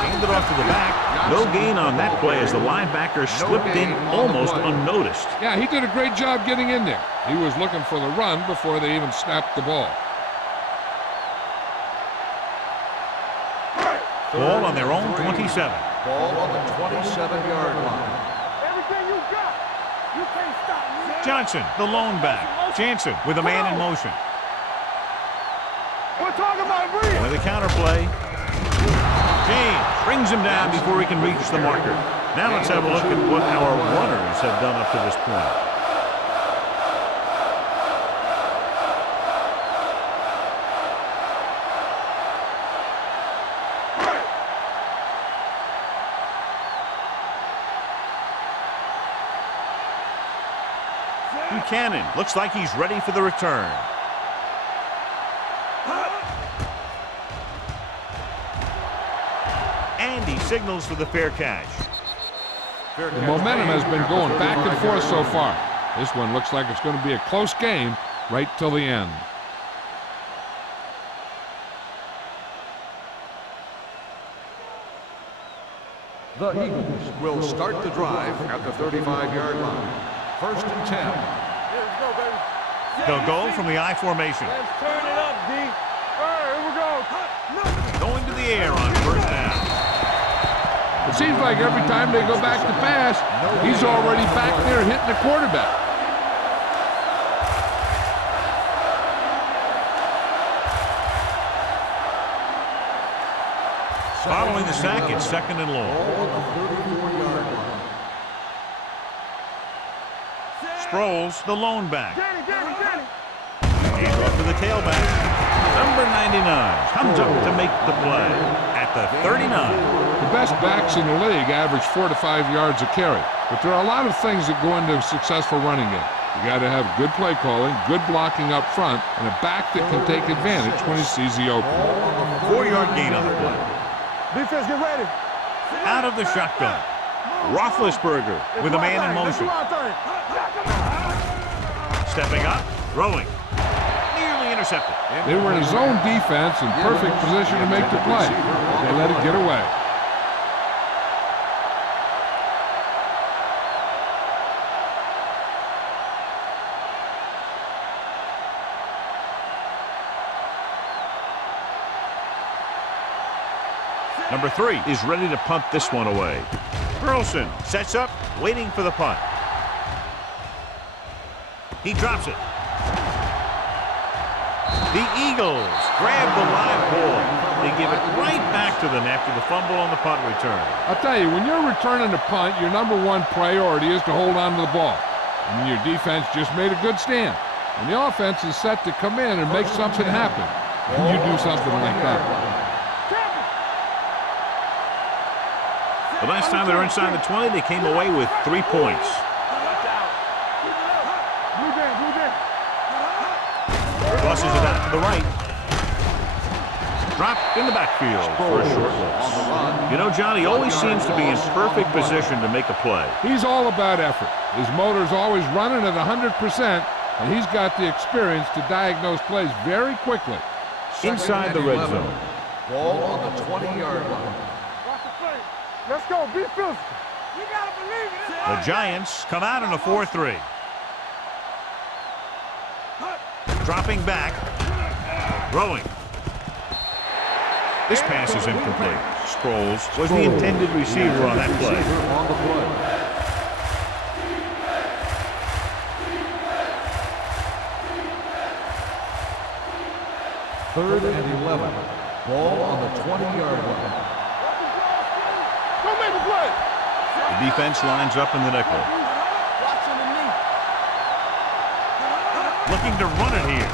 Handed off to the back. No gain on that play as the linebacker slipped in almost unnoticed. Yeah, he did a great job getting in there. He was looking for the run before they even snapped the ball. Ball on their own 27. Ball on the 27-yard line. Everything you got. You can't stop me. Johnson, the lone back. Jansen with a man in motion. We're talking about breathe. With a counterplay. James brings him down before he can reach the marker. Now let's have a look at what our runners have done up to this point. Buchanan looks like he's ready for the return. And he signals for the fair catch. The momentum has been going back and forth so far. This one looks like it's going to be a close game right till the end. The Eagles will start the drive at the 35-yard line. First and 10. Let's go, baby. They'll go from the I formation. Let's turn it up, D. All right, here we go. Going to the air on first down. It seems like every time they go back to pass, he's already back there hitting the quarterback. Following the sack, it's second and long. Ball on the 34-yard line. Sproles, the lone back. Get it. Hands off to the tailback. Number 99 comes up to make the play at the 39. The best backs in the league average 4 to 5 yards a carry. But there are a lot of things that go into a successful running game. You got to have good play calling, good blocking up front, and a back that can take advantage when he sees the opening. 4-yard gain on the play. Defense, get ready. Out of the shotgun. Roethlisberger with a man in motion. Stepping up, throwing. Nearly intercepted. They were in a zone defense in perfect position to make the play. They let it get away. Number 3 is ready to punt this one away. Burleson sets up, waiting for the punt. He drops it. The Eagles grab the live ball. They give it right back to them after the fumble on the punt return. I'll tell you, when you're returning a punt, your number one priority is to hold on to the ball. And your defense just made a good stand. And the offense is set to come in and make something happen. And you do something like that. The last time they were inside the 20, they came away with 3 points. Tosses it out to the right. Dropped in the backfield for a short loss. You know, John, he always seems to be in perfect position to make a play. He's all about effort. His motor's always running at 100%, and he's got the experience to diagnose plays very quickly. Inside the red zone. Ball on the 20-yard line. Let's go, be physical. You gotta believe it. The Giants come out in a 4-3. Dropping back. Throwing. This pass is incomplete. Sproles was the intended receiver on that play. On the play. Third and 11. Ball on the 20-yard line. Don't make a play. The defense lines up in the nickel. Looking to run it here.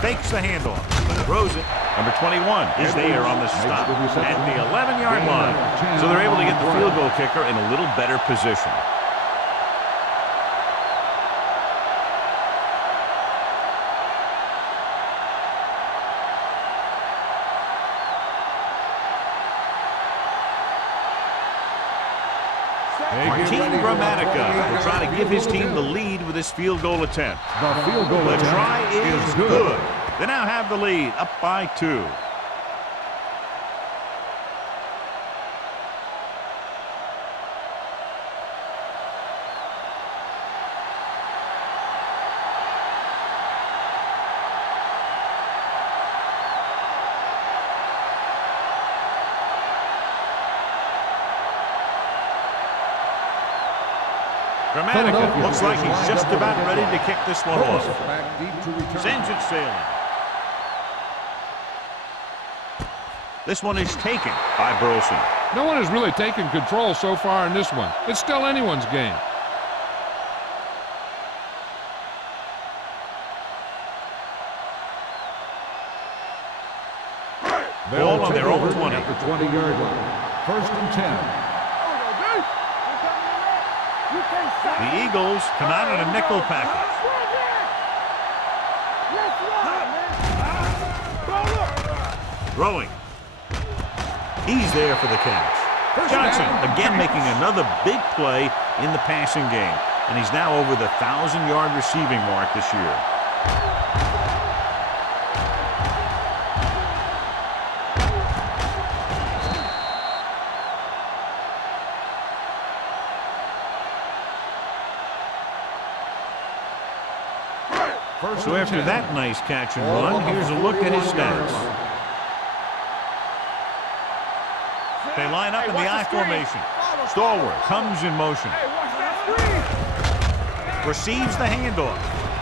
Fakes the handoff. Throws it. Number 21 is there on the stop at the 11-yard line. So they're able to get the field goal kicker in a little better position. Team Gramatica will try to give his team the lead with this field goal attempt. The field goal The attempt try is good. They now have the lead, up by 2. Gramatica looks like he's just about ready to kick this one off. back deep to return. Sends it sailing. This one is taken by Burleson. No one has really taken control so far in this one. It's still anyone's game. Ball on their own 20. At the 20-yard line. First and 10. The Eagles come out in a nickel package. Throwing. He's there for the catch. Johnson again making another big play in the passing game. And he's now over the 1,000-yard receiving mark this year. So after that nice catch and run, here's a look at his stats. They line up in the I formation. Stallworth comes in motion. Receives the handoff.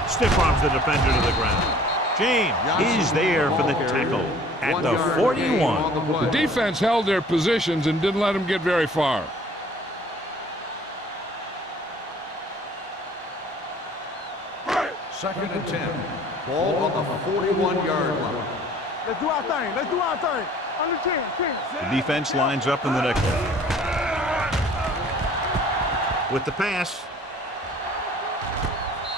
Stiff arms the defender to the ground. James is there for the tackle at the 41. The defense held their positions and didn't let them get very far. Second and 10. Ball on the 41-yard line. Let's do our thing. Let's do our thing. On the 10. The defense lines up in the nickel. With the pass,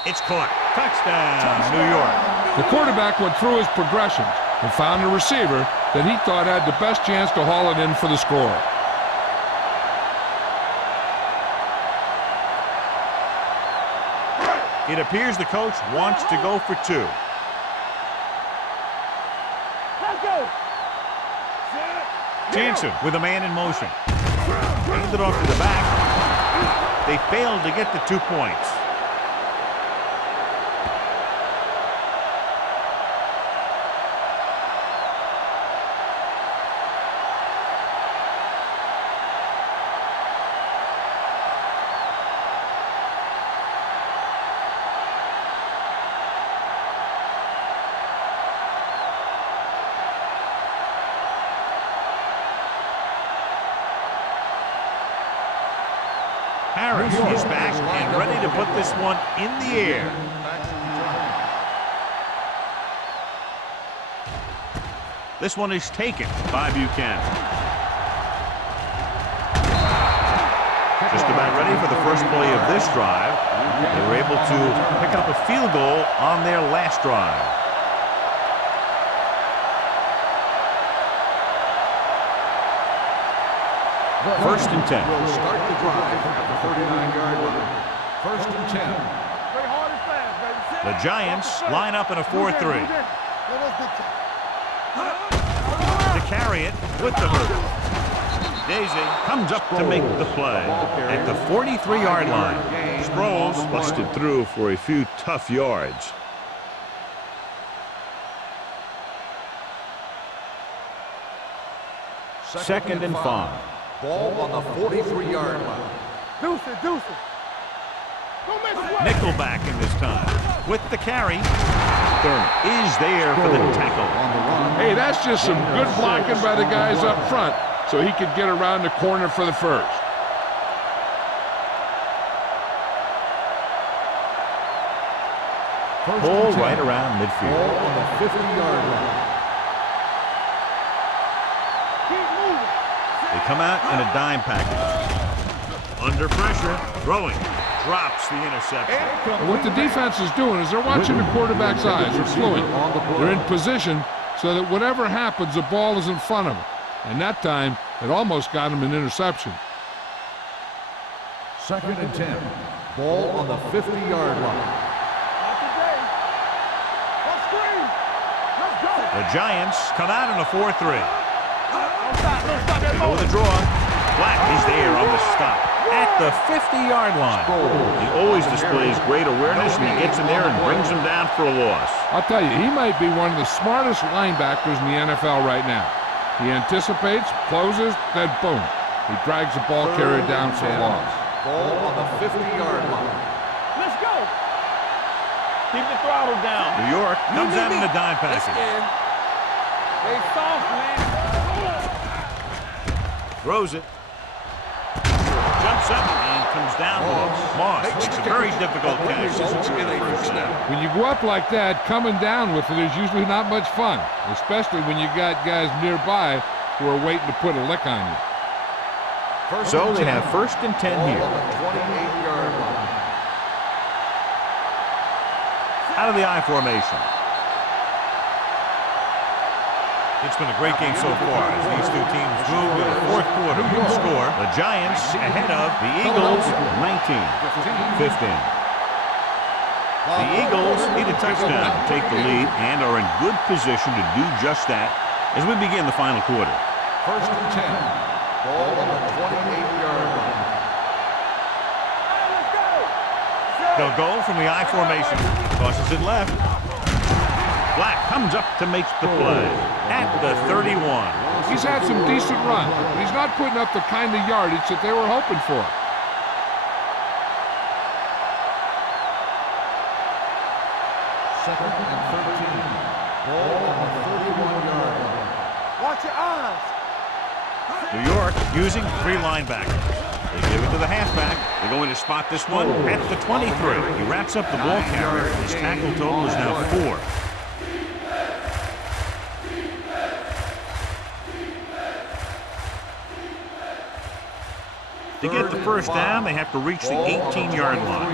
it's caught. Touchdown, New York. The quarterback went through his progressions and found a receiver that he thought had the best chance to haul it in for the score. It appears the coach wants to go for 2. Jansen with a man in motion. Hand it off to the back. They failed to get the 2 points. Harris is back and ready to put this one in the air. This one is taken by Buchanan. Just about ready for the first play of this drive. They were able to pick up a field goal on their last drive. First and 10. Will start the drive at the 39-yard line. First and 10. Play hard and fast, baby. The Giants line up in a 4-3. To carry it with the move. Daisy comes up to make the play at the 43-yard line. Sproles busted through for a few tough yards. Second and 5. Ball on the 43-yard line. Deuce it. Don't miss it. Nickelback in this time. With the carry. Thurman is there for the tackle. Hey, that's just some good blocking by the guys up front, so he could get around the corner for the first. Ball right around midfield. Ball on the 50-yard line. They come out in a dime package. Under pressure, throwing, drops the interception. And what the defense is doing is they're watching the quarterback's eyes. They're fluent. They're in position so that whatever happens, the ball is in front of them. And that time, it almost got him an interception. Second and 10. Ball on the 50-yard line. The Giants come out in a 4-3. They go with a draw. Black is there on the stop at the 50-yard line. He always displays great awareness, and he gets in there and brings them down for a loss. I'll tell you, he might be one of the smartest linebackers in the NFL right now. He anticipates, closes, then boom. He drags the ball carrier down for a loss. Ball on the 50-yard line. Let's go. Keep the throttle down. New York comes out in a dime package. They soft, man. Throws it. Jumps up and comes down with it. Moss makes a very difficult catch. When you go up like that, coming down with it is usually not much fun, especially when you got guys nearby who are waiting to put a lick on you. So they have first and 10 here. On the 28-yard line. Out of the I formation. It's been a great game so far as these two teams move to the fourth quarter. Score, the Giants ahead of the Eagles, 19-15. The Eagles need a touchdown to take the lead and are in good position to do just that as we begin the final quarter. First and 10. Ball on the 28-yard line. They'll go from the I formation. Tosses it left. Black comes up to make the play at the 31. He's had some decent runs, but he's not putting up the kind of yardage that they were hoping for. Second and 13. Ball on the 31-yard line. Watch your eyes. New York using 3 linebackers. They give it to the halfback. They're going to spot this one at the 23. He wraps up the ball carrier. His tackle total is now 4. To get the first down, they have to reach the 18-yard line.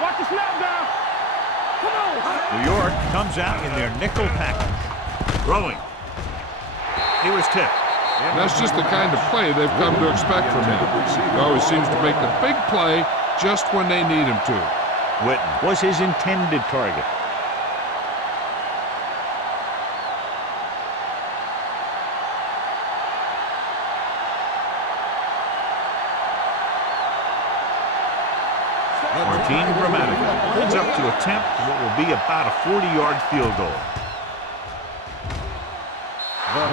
Watch the snap down. Come on. New York comes out in their nickel package. Throwing. He was tipped. That's just the kind of play they've come to expect from him. He always seems to make the big play just when they need him to. Witten was his intended target. to attempt what will be about a 40-yard field goal.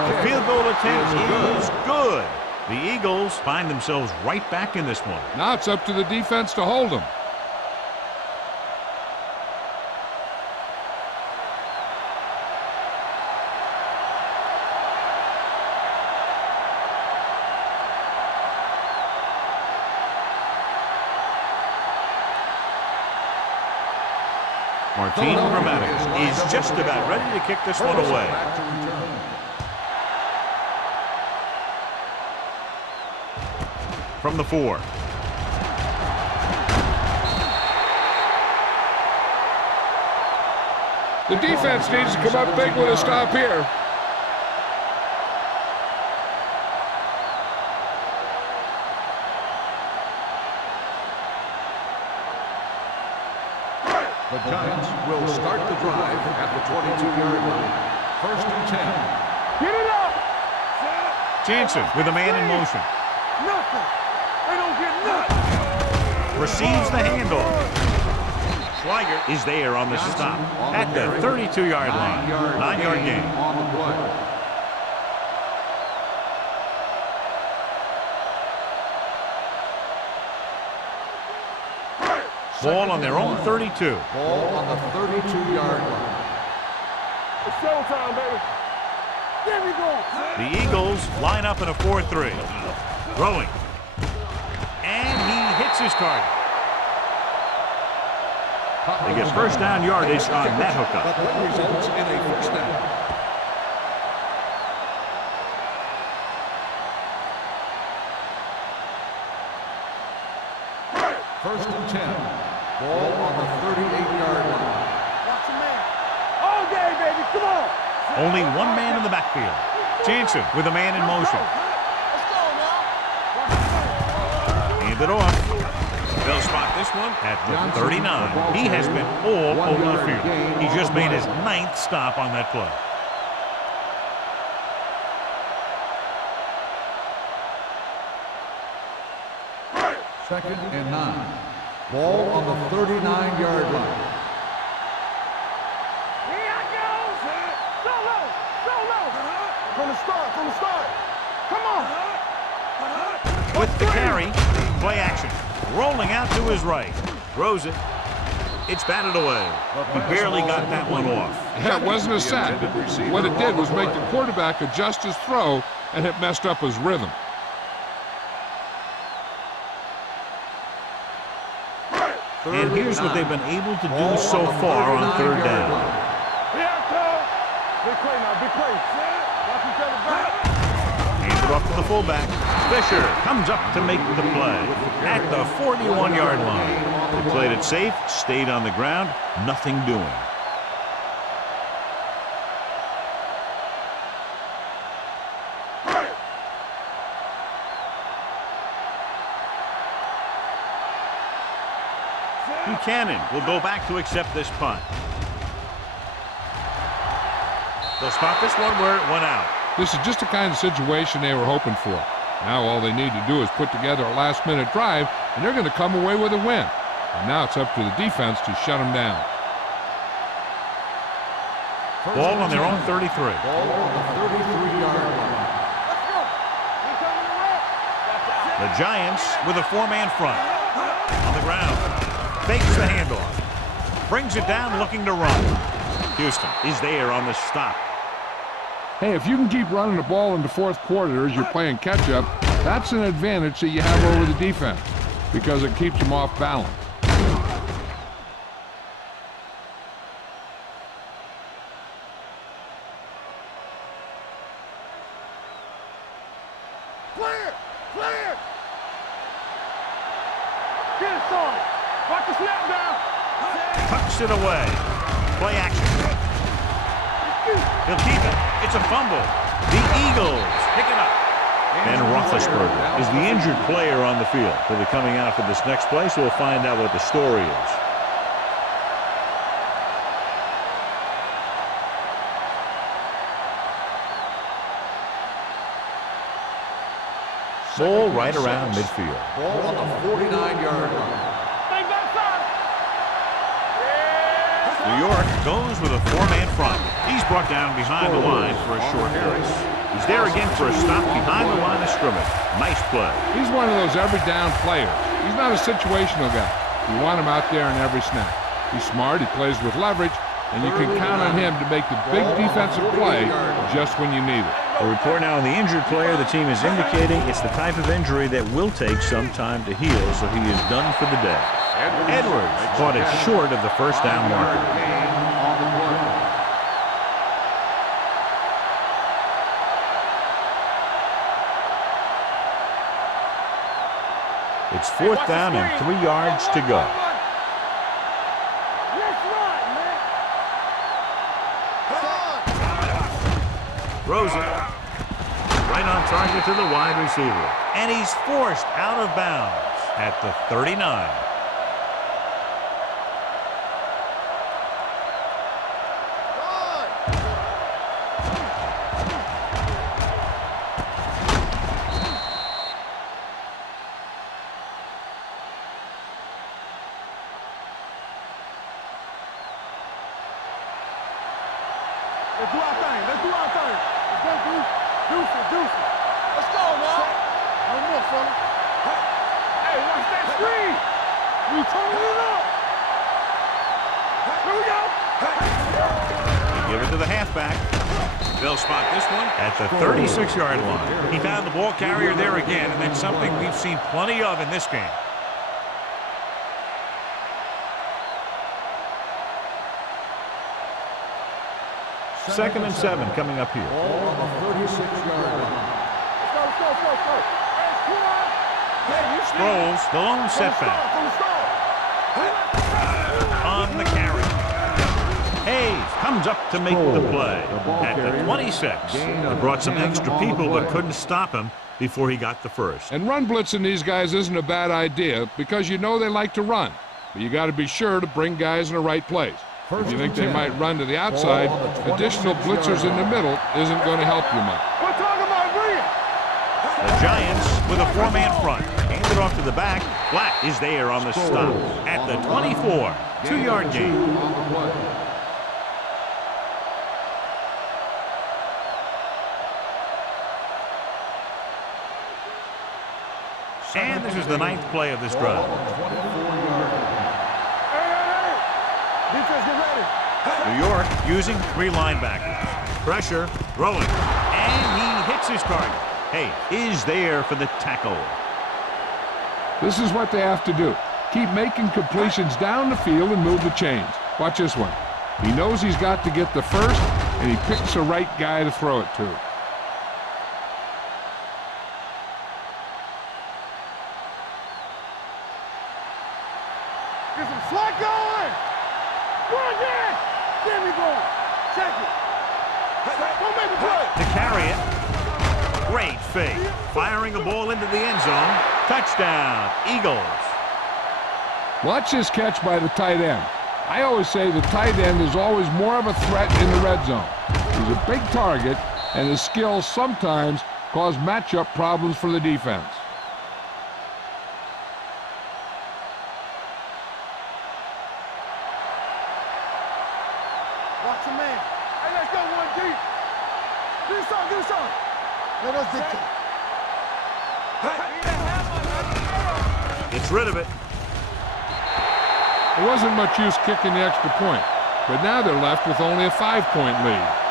The field goal attempt is good. The Eagles find themselves right back in this one. Now it's up to the defense to hold them. Martin Gramatic is just about ready to kick this one away. From the 4. The defense needs to come up big with a stop here. The Giants will start the drive at the 22-yard line. First and 10. Get it up! Jansen with a man in motion. Nothing! They don't get nothing! Receives the handoff. Schweiger is there on the stop at the 32-yard line. 9-yard gain. On the play. Ball on their own 32. Ball on the 32-yard line. It's showtime, baby. There we go. The Eagles line up in a 4-3. Throwing. And he hits his target. They get first down yardage on that The hookup. play results in a first down. First and 10. Ball on the 38-yard line. Watch your man. All day, baby. Come on. Only one man in the backfield. Jansen with a man in motion. Let's go now. Hand it off. They'll spot this one at the 39. He has been all over the field. He just made his 9th stop on that play. Second and 9. Ball on the 39-yard line. Here I go. Solo. Solo. From the start. From the start. Come on. With the carry, play action. Rolling out to his right. Throws it. It's batted away. He barely got that one off. That wasn't a sack. What it did was make the quarterback adjust his throw, and it messed up his rhythm. And here's what they've been able to do so far on 3rd down. Here I come. Big play now. Big play. Watch each other back. Hands it off to the fullback. Fisher comes up to make the play at the 41-yard line. They played it safe, stayed on the ground, nothing doing. Buchanan will go back to accept this punt. They'll spot this one where it went out. This is just the kind of situation they were hoping for. Now all they need to do is put together a last-minute drive, and they're going to come away with a win. And now it's up to the defense to shut them down. Ball on their own 33. Ball on the 33-yard line. Let's go. Incoming red. The Giants with a 4-man front. On the ground. Fakes the handoff. Brings it down looking to run. Houston is there on the stop. Hey, if you can keep running the ball in the 4th quarter as you're playing catch-up, that's an advantage that you have over the defense because it keeps them off balance. Clear. Clear. Get it started. Watch the snap down. Tucks it away. Play action. He'll keep it. It's a fumble. The Eagles pick it up. Ben Roethlisberger is the injured player on the field. He'll be coming out for this next play, so we'll find out what the story is. Ball right around midfield. Ball on the 49-yard line. Stay backside. Yeah. New York goes with a four-man front. He's brought down behind the line for a short race. He's there again for a stop behind the line of scrimmage. Nice play. He's one of those every down players. He's not a situational guy. You want him out there in every snap. He's smart, he plays with leverage, and you can count on him to make the big defensive play just when you need it. A report now on the injured player. The team is indicating it's the type of injury that will take some time to heal, so he is done for the day. Edwards caught it short of the first down marker. It's 4th down and 3 yards to go. Rosen, right on target to the wide receiver. And he's forced out of bounds at the 39. Let's do our thing. Let's do our thing. Let's go, Deuce it, Deuce it. Let's go, man. No more, fella. Hey, watch that screen. We turning it up. Here we go. Give it to the halfback. They'll spot this one at the 36-yard line. He found the ball carrier there again, and that's something we've seen plenty of in this game. Second and 7 coming up here. Ball on the 36-yard line. Let's go. Sproles, the lone setback. On the carry. Hayes comes up to make the play at the 26. They brought some extra people but couldn't stop him before he got the first. And run blitzing these guys isn't a bad idea because you know they like to run. But you got to be sure to bring guys in the right place. If you think they might run to the outside, additional blitzers in the middle isn't going to help you much. We're talking about Green. The Giants with a four-man front. Handed off to the back. Black is there on the stop at the 24. 2-yard gain. And this is the 9th play of this drive. Defense, get ready. New York using 3 linebackers. Pressure, throwing, and he hits his target. Hey, is there for the tackle. This is what they have to do. Keep making completions down the field and move the chains. Watch this one. He knows he's got to get the first, and he picks the right guy to throw it to. Get some slack going. Go again. Get me going. Check it. Don't make me play. To carry it. Great fake. Firing a ball into the end zone. Touchdown, Eagles. Watch this catch by the tight end. I always say the tight end is always more of a threat in the red zone. He's a big target, and his skills sometimes cause matchup problems for the defense. Watch your man. Hey, let's go one deep. Do something. Let us dictate. Gets rid of it. There wasn't much use kicking the extra point, but now they're left with only a 5-point lead.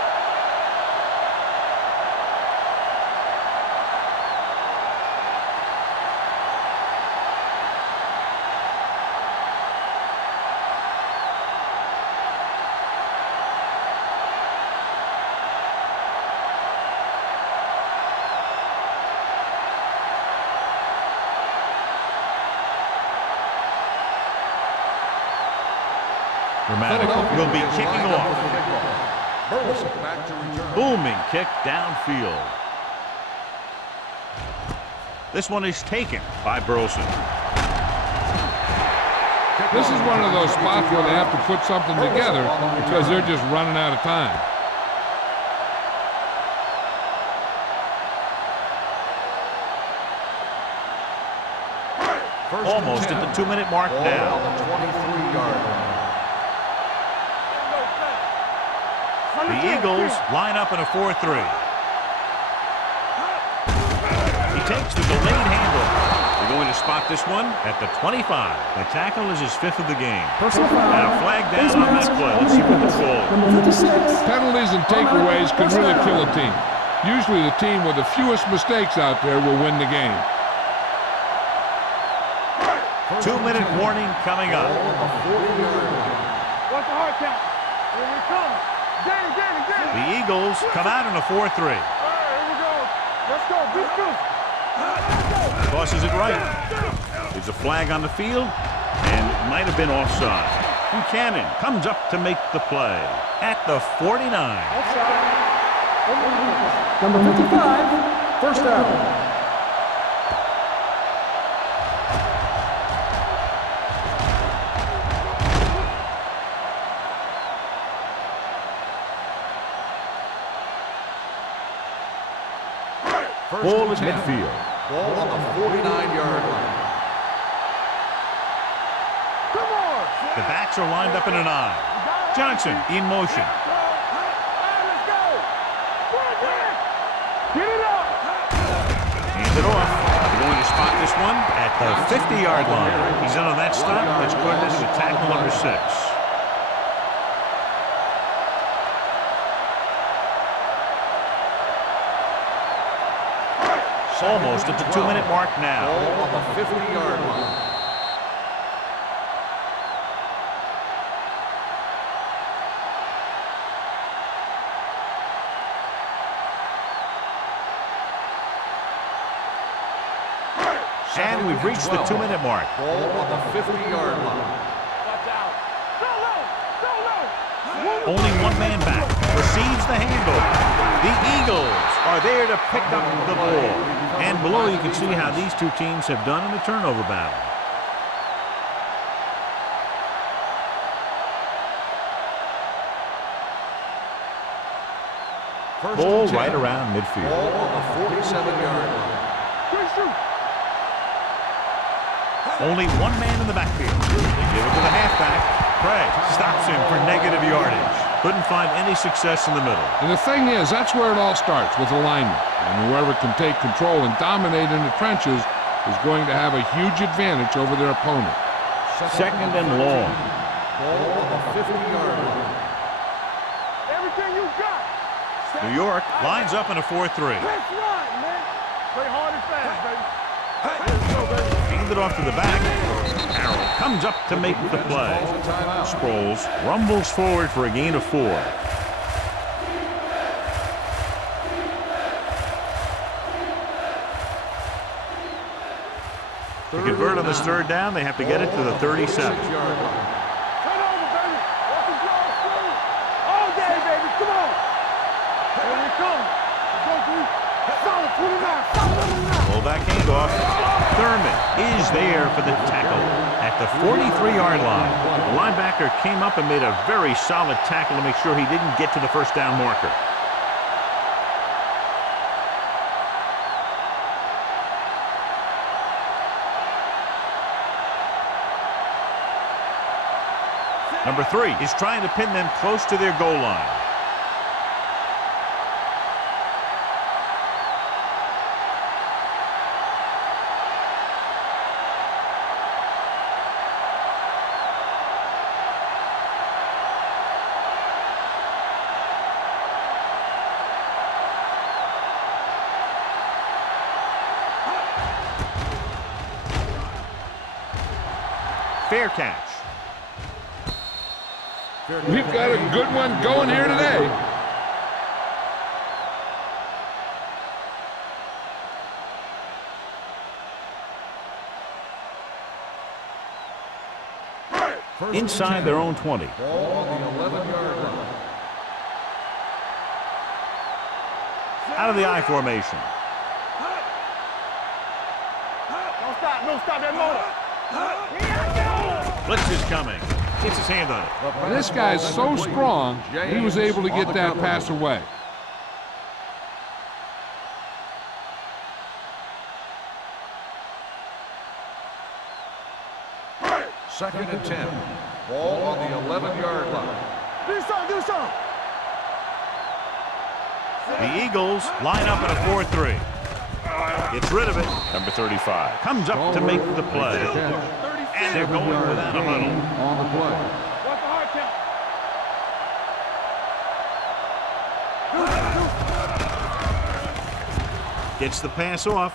Dramatic will be kicking off. Booming kick downfield. This one is taken by Burleson. This is one of those spots where they have to put something together because they're just running out of time. Almost at the 2-minute mark now. The Eagles line up in a 4-3. He takes the delayed handle. They're going to spot this one at the 25. The tackle is his 5th of the game. Personal foul. And a flag down on that play. Let's see what the call is. Number 56. Penalties and takeaways can really kill a team. Usually the team with the fewest mistakes out there will win the game. 2-minute warning coming up. What's the hard count? Here we come. Danny. The Eagles come out in a 4-3. All right, here we go. Let's go. Beat this. Tosses it right. There's a flag on the field, and it might have been offside. Buchanan comes up to make the play at the 49. Number 55. First down. Ball at midfield. Ball on the 49-yard line. Come on. The backs are lined up in an I. Johnson in motion. Let's go. Get it up. Hands it off. They're going to spot this one at the 50-yard line. He's in on that stop. That's going to be tackle number 6. Almost at the 2-minute mark now. Ball on the 50-yard line. And we've reached the 2-minute mark. Ball on the 50-yard line. Watch out. So low. Only one man back. Receives the handoff. The Eagles are there to pick up the ball. And below you can see how these two teams have done in the turnover battle. Ball right around midfield. Ball on the 47-yard line. Only one man in the backfield. They give it to the halfback. Craig stops him for negative yardage. Couldn't find any success in the middle. And the thing is, that's where it all starts, with alignment. And whoever can take control and dominate in the trenches is going to have a huge advantage over their opponent. Second and long. Ball on the 50-yard line. Everything you got. New York lines up in a 4-3. Let's run, man. Play hard and fast, baby. Let's go, baby. Hand it off to the back. Harrell comes up to make the play. Sproles rumbles forward for a gain of 4. To convert on this 3rd down, they have to get it to the 37. Turn over, baby. Walk and draw through. All day, baby. Come on. Here we come. Let's go, dude. Solid 29. Solid 29. Pull back handoff. Thurman is there for the tackle at the 43-yard line. The linebacker came up and made a very solid tackle to make sure he didn't get to the first down marker. Number 3 is trying to pin them close to their goal line. Fair catch. We've got a good one going here today. Inside their own 20. Ball on the 11-yard line. Out of the I formation. Don't stop that motor. Blitz is coming. Gets his hand on it. This guy's so strong, he was able to get that pass away. Second and 10. Ball on the 11-yard line. Do something. The Eagles line up in a 4-3. Gets rid of it. Number 35. Comes up to make the play. And they're going without a huddle. On the play. What's the hard count? Gets the pass off.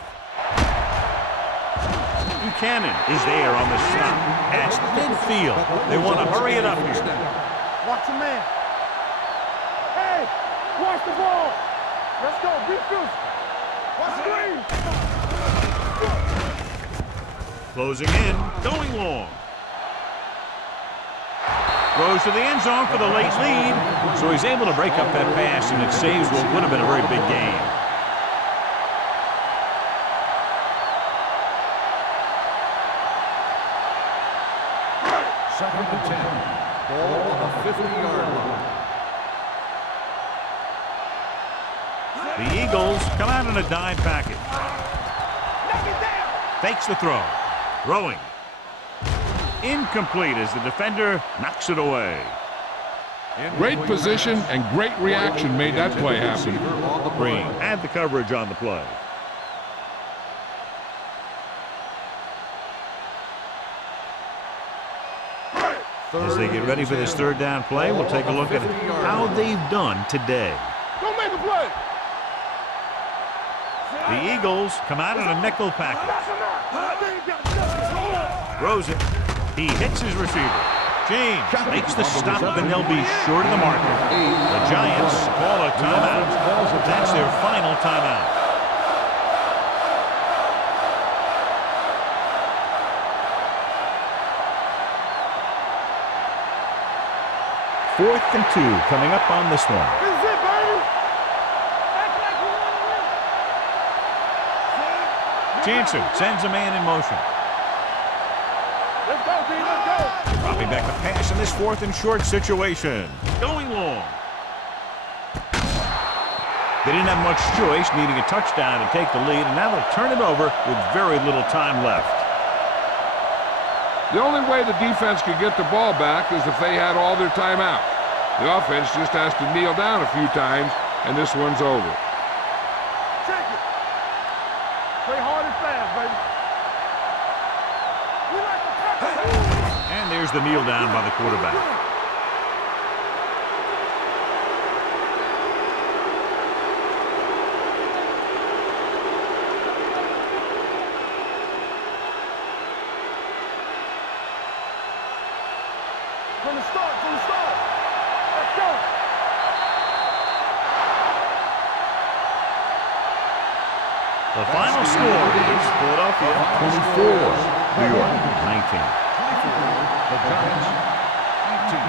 Buchanan is there on the stop at midfield. They want to hurry it up here. Watch the man. Hey, watch the ball. Let's go. Beat Goose. Watch the screen. Closing in, going long. Throws to the end zone for the late lead. So he's able to break up that pass, and it saves what would have been a very big game. Second and 10. Ball on the 50-yard line. The Eagles come out in a dime package. Fakes the throw. Throwing. Incomplete as the defender knocks it away. Great position and great reaction made that play happen. Green had the coverage on the play. As they get ready for this third down play, we'll take a look at how they've done today. Don't make a play. The Eagles come out in a nickel package. Throws it. He hits his receiver. James makes the stop, and they'll be short of the marker. The Giants call a timeout. That's their final timeout. Fourth and 2 coming up on this one. This is it, baby. Act like you want to win. Jansen sends a man in motion. Let's go, D. Let's go. Dropping back the pass in this fourth and short situation. Going long. They didn't have much choice, needing a touchdown to take the lead, and now they'll turn it over with very little time left. The only way the defense could get the ball back is if they had all their timeouts. The offense just has to kneel down a few times, and this one's over. Check it. Play hard and fast, baby. We like to tackle. And there's the kneel down by the quarterback. From the start, from the start. Let's go. The final score is Philadelphia 24, New York 19. The Giants, 18.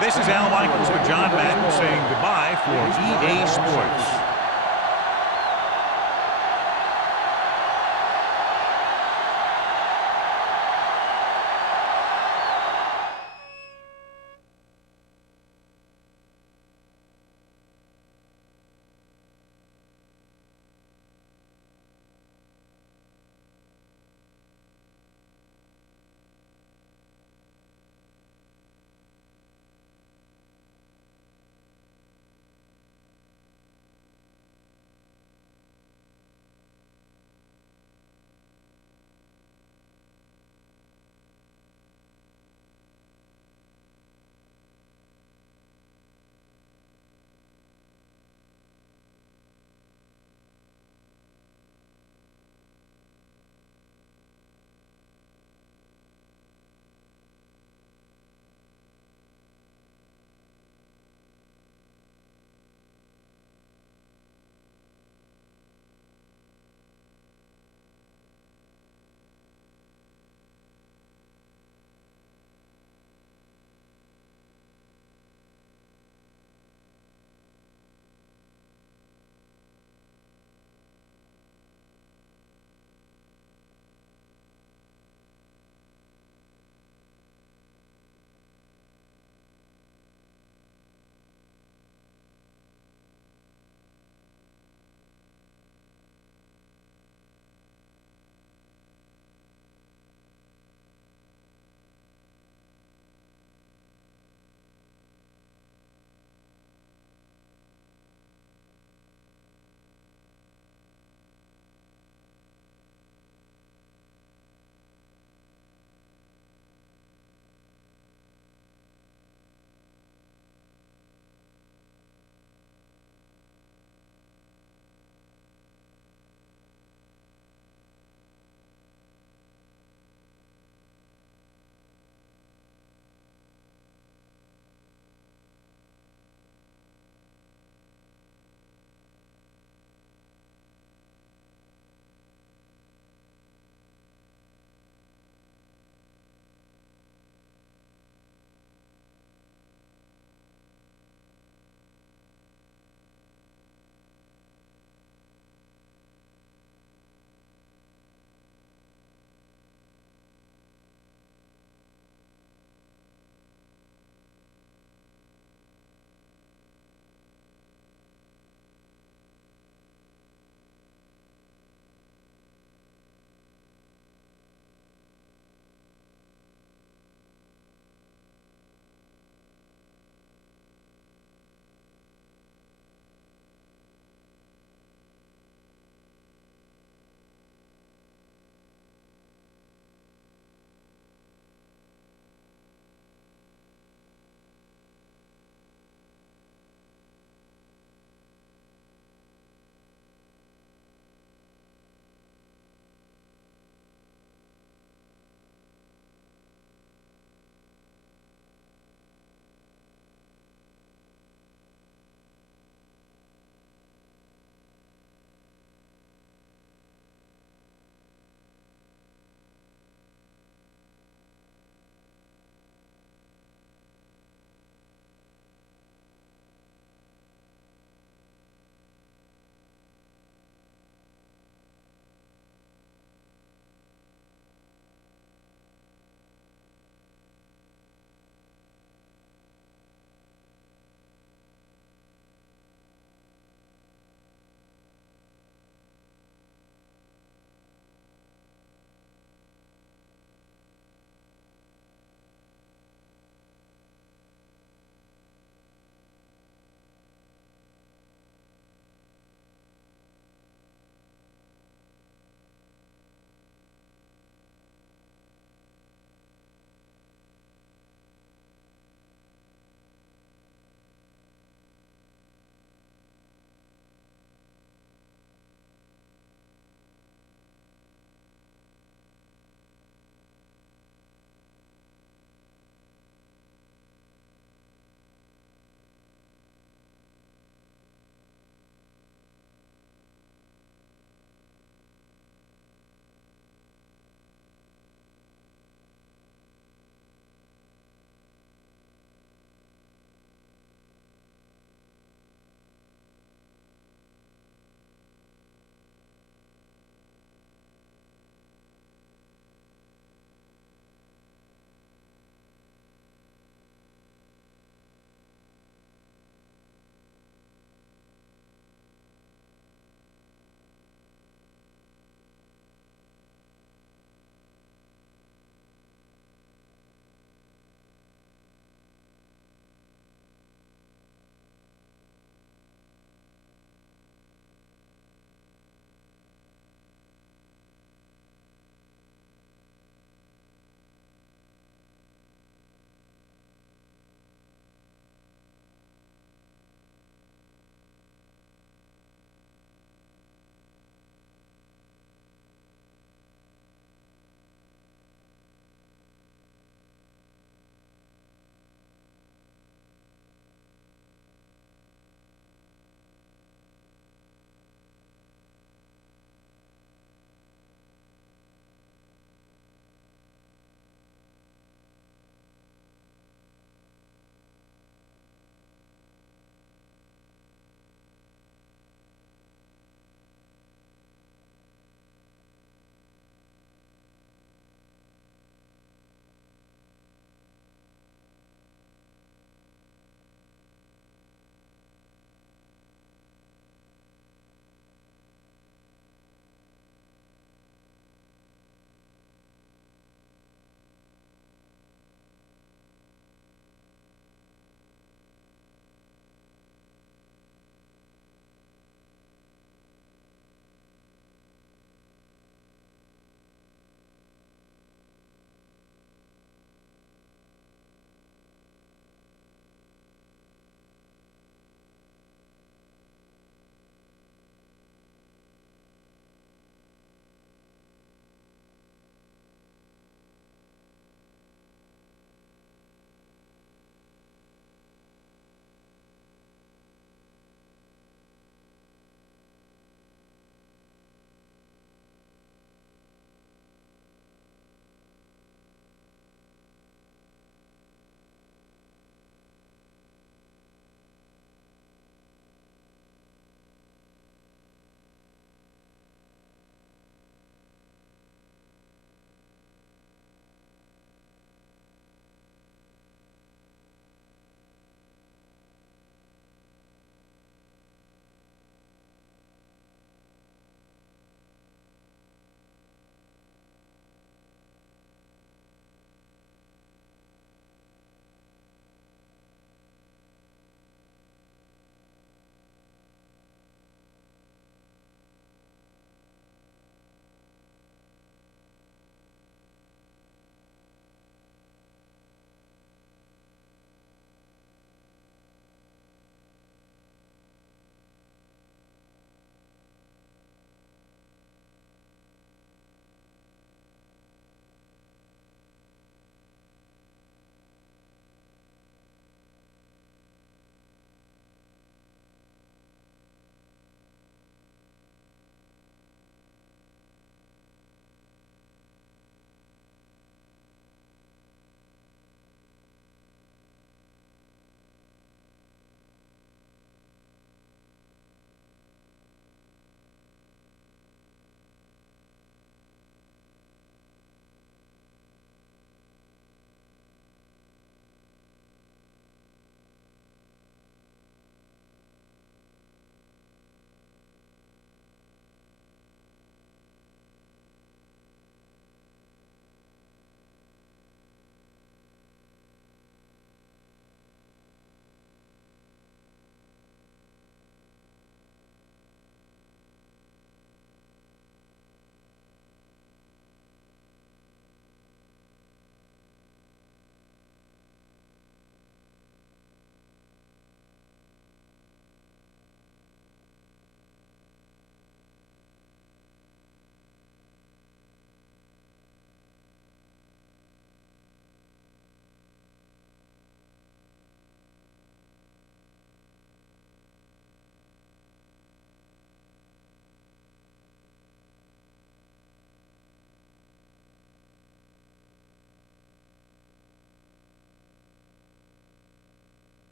This is Al Michaels with John Madden saying goodbye for EA Sports.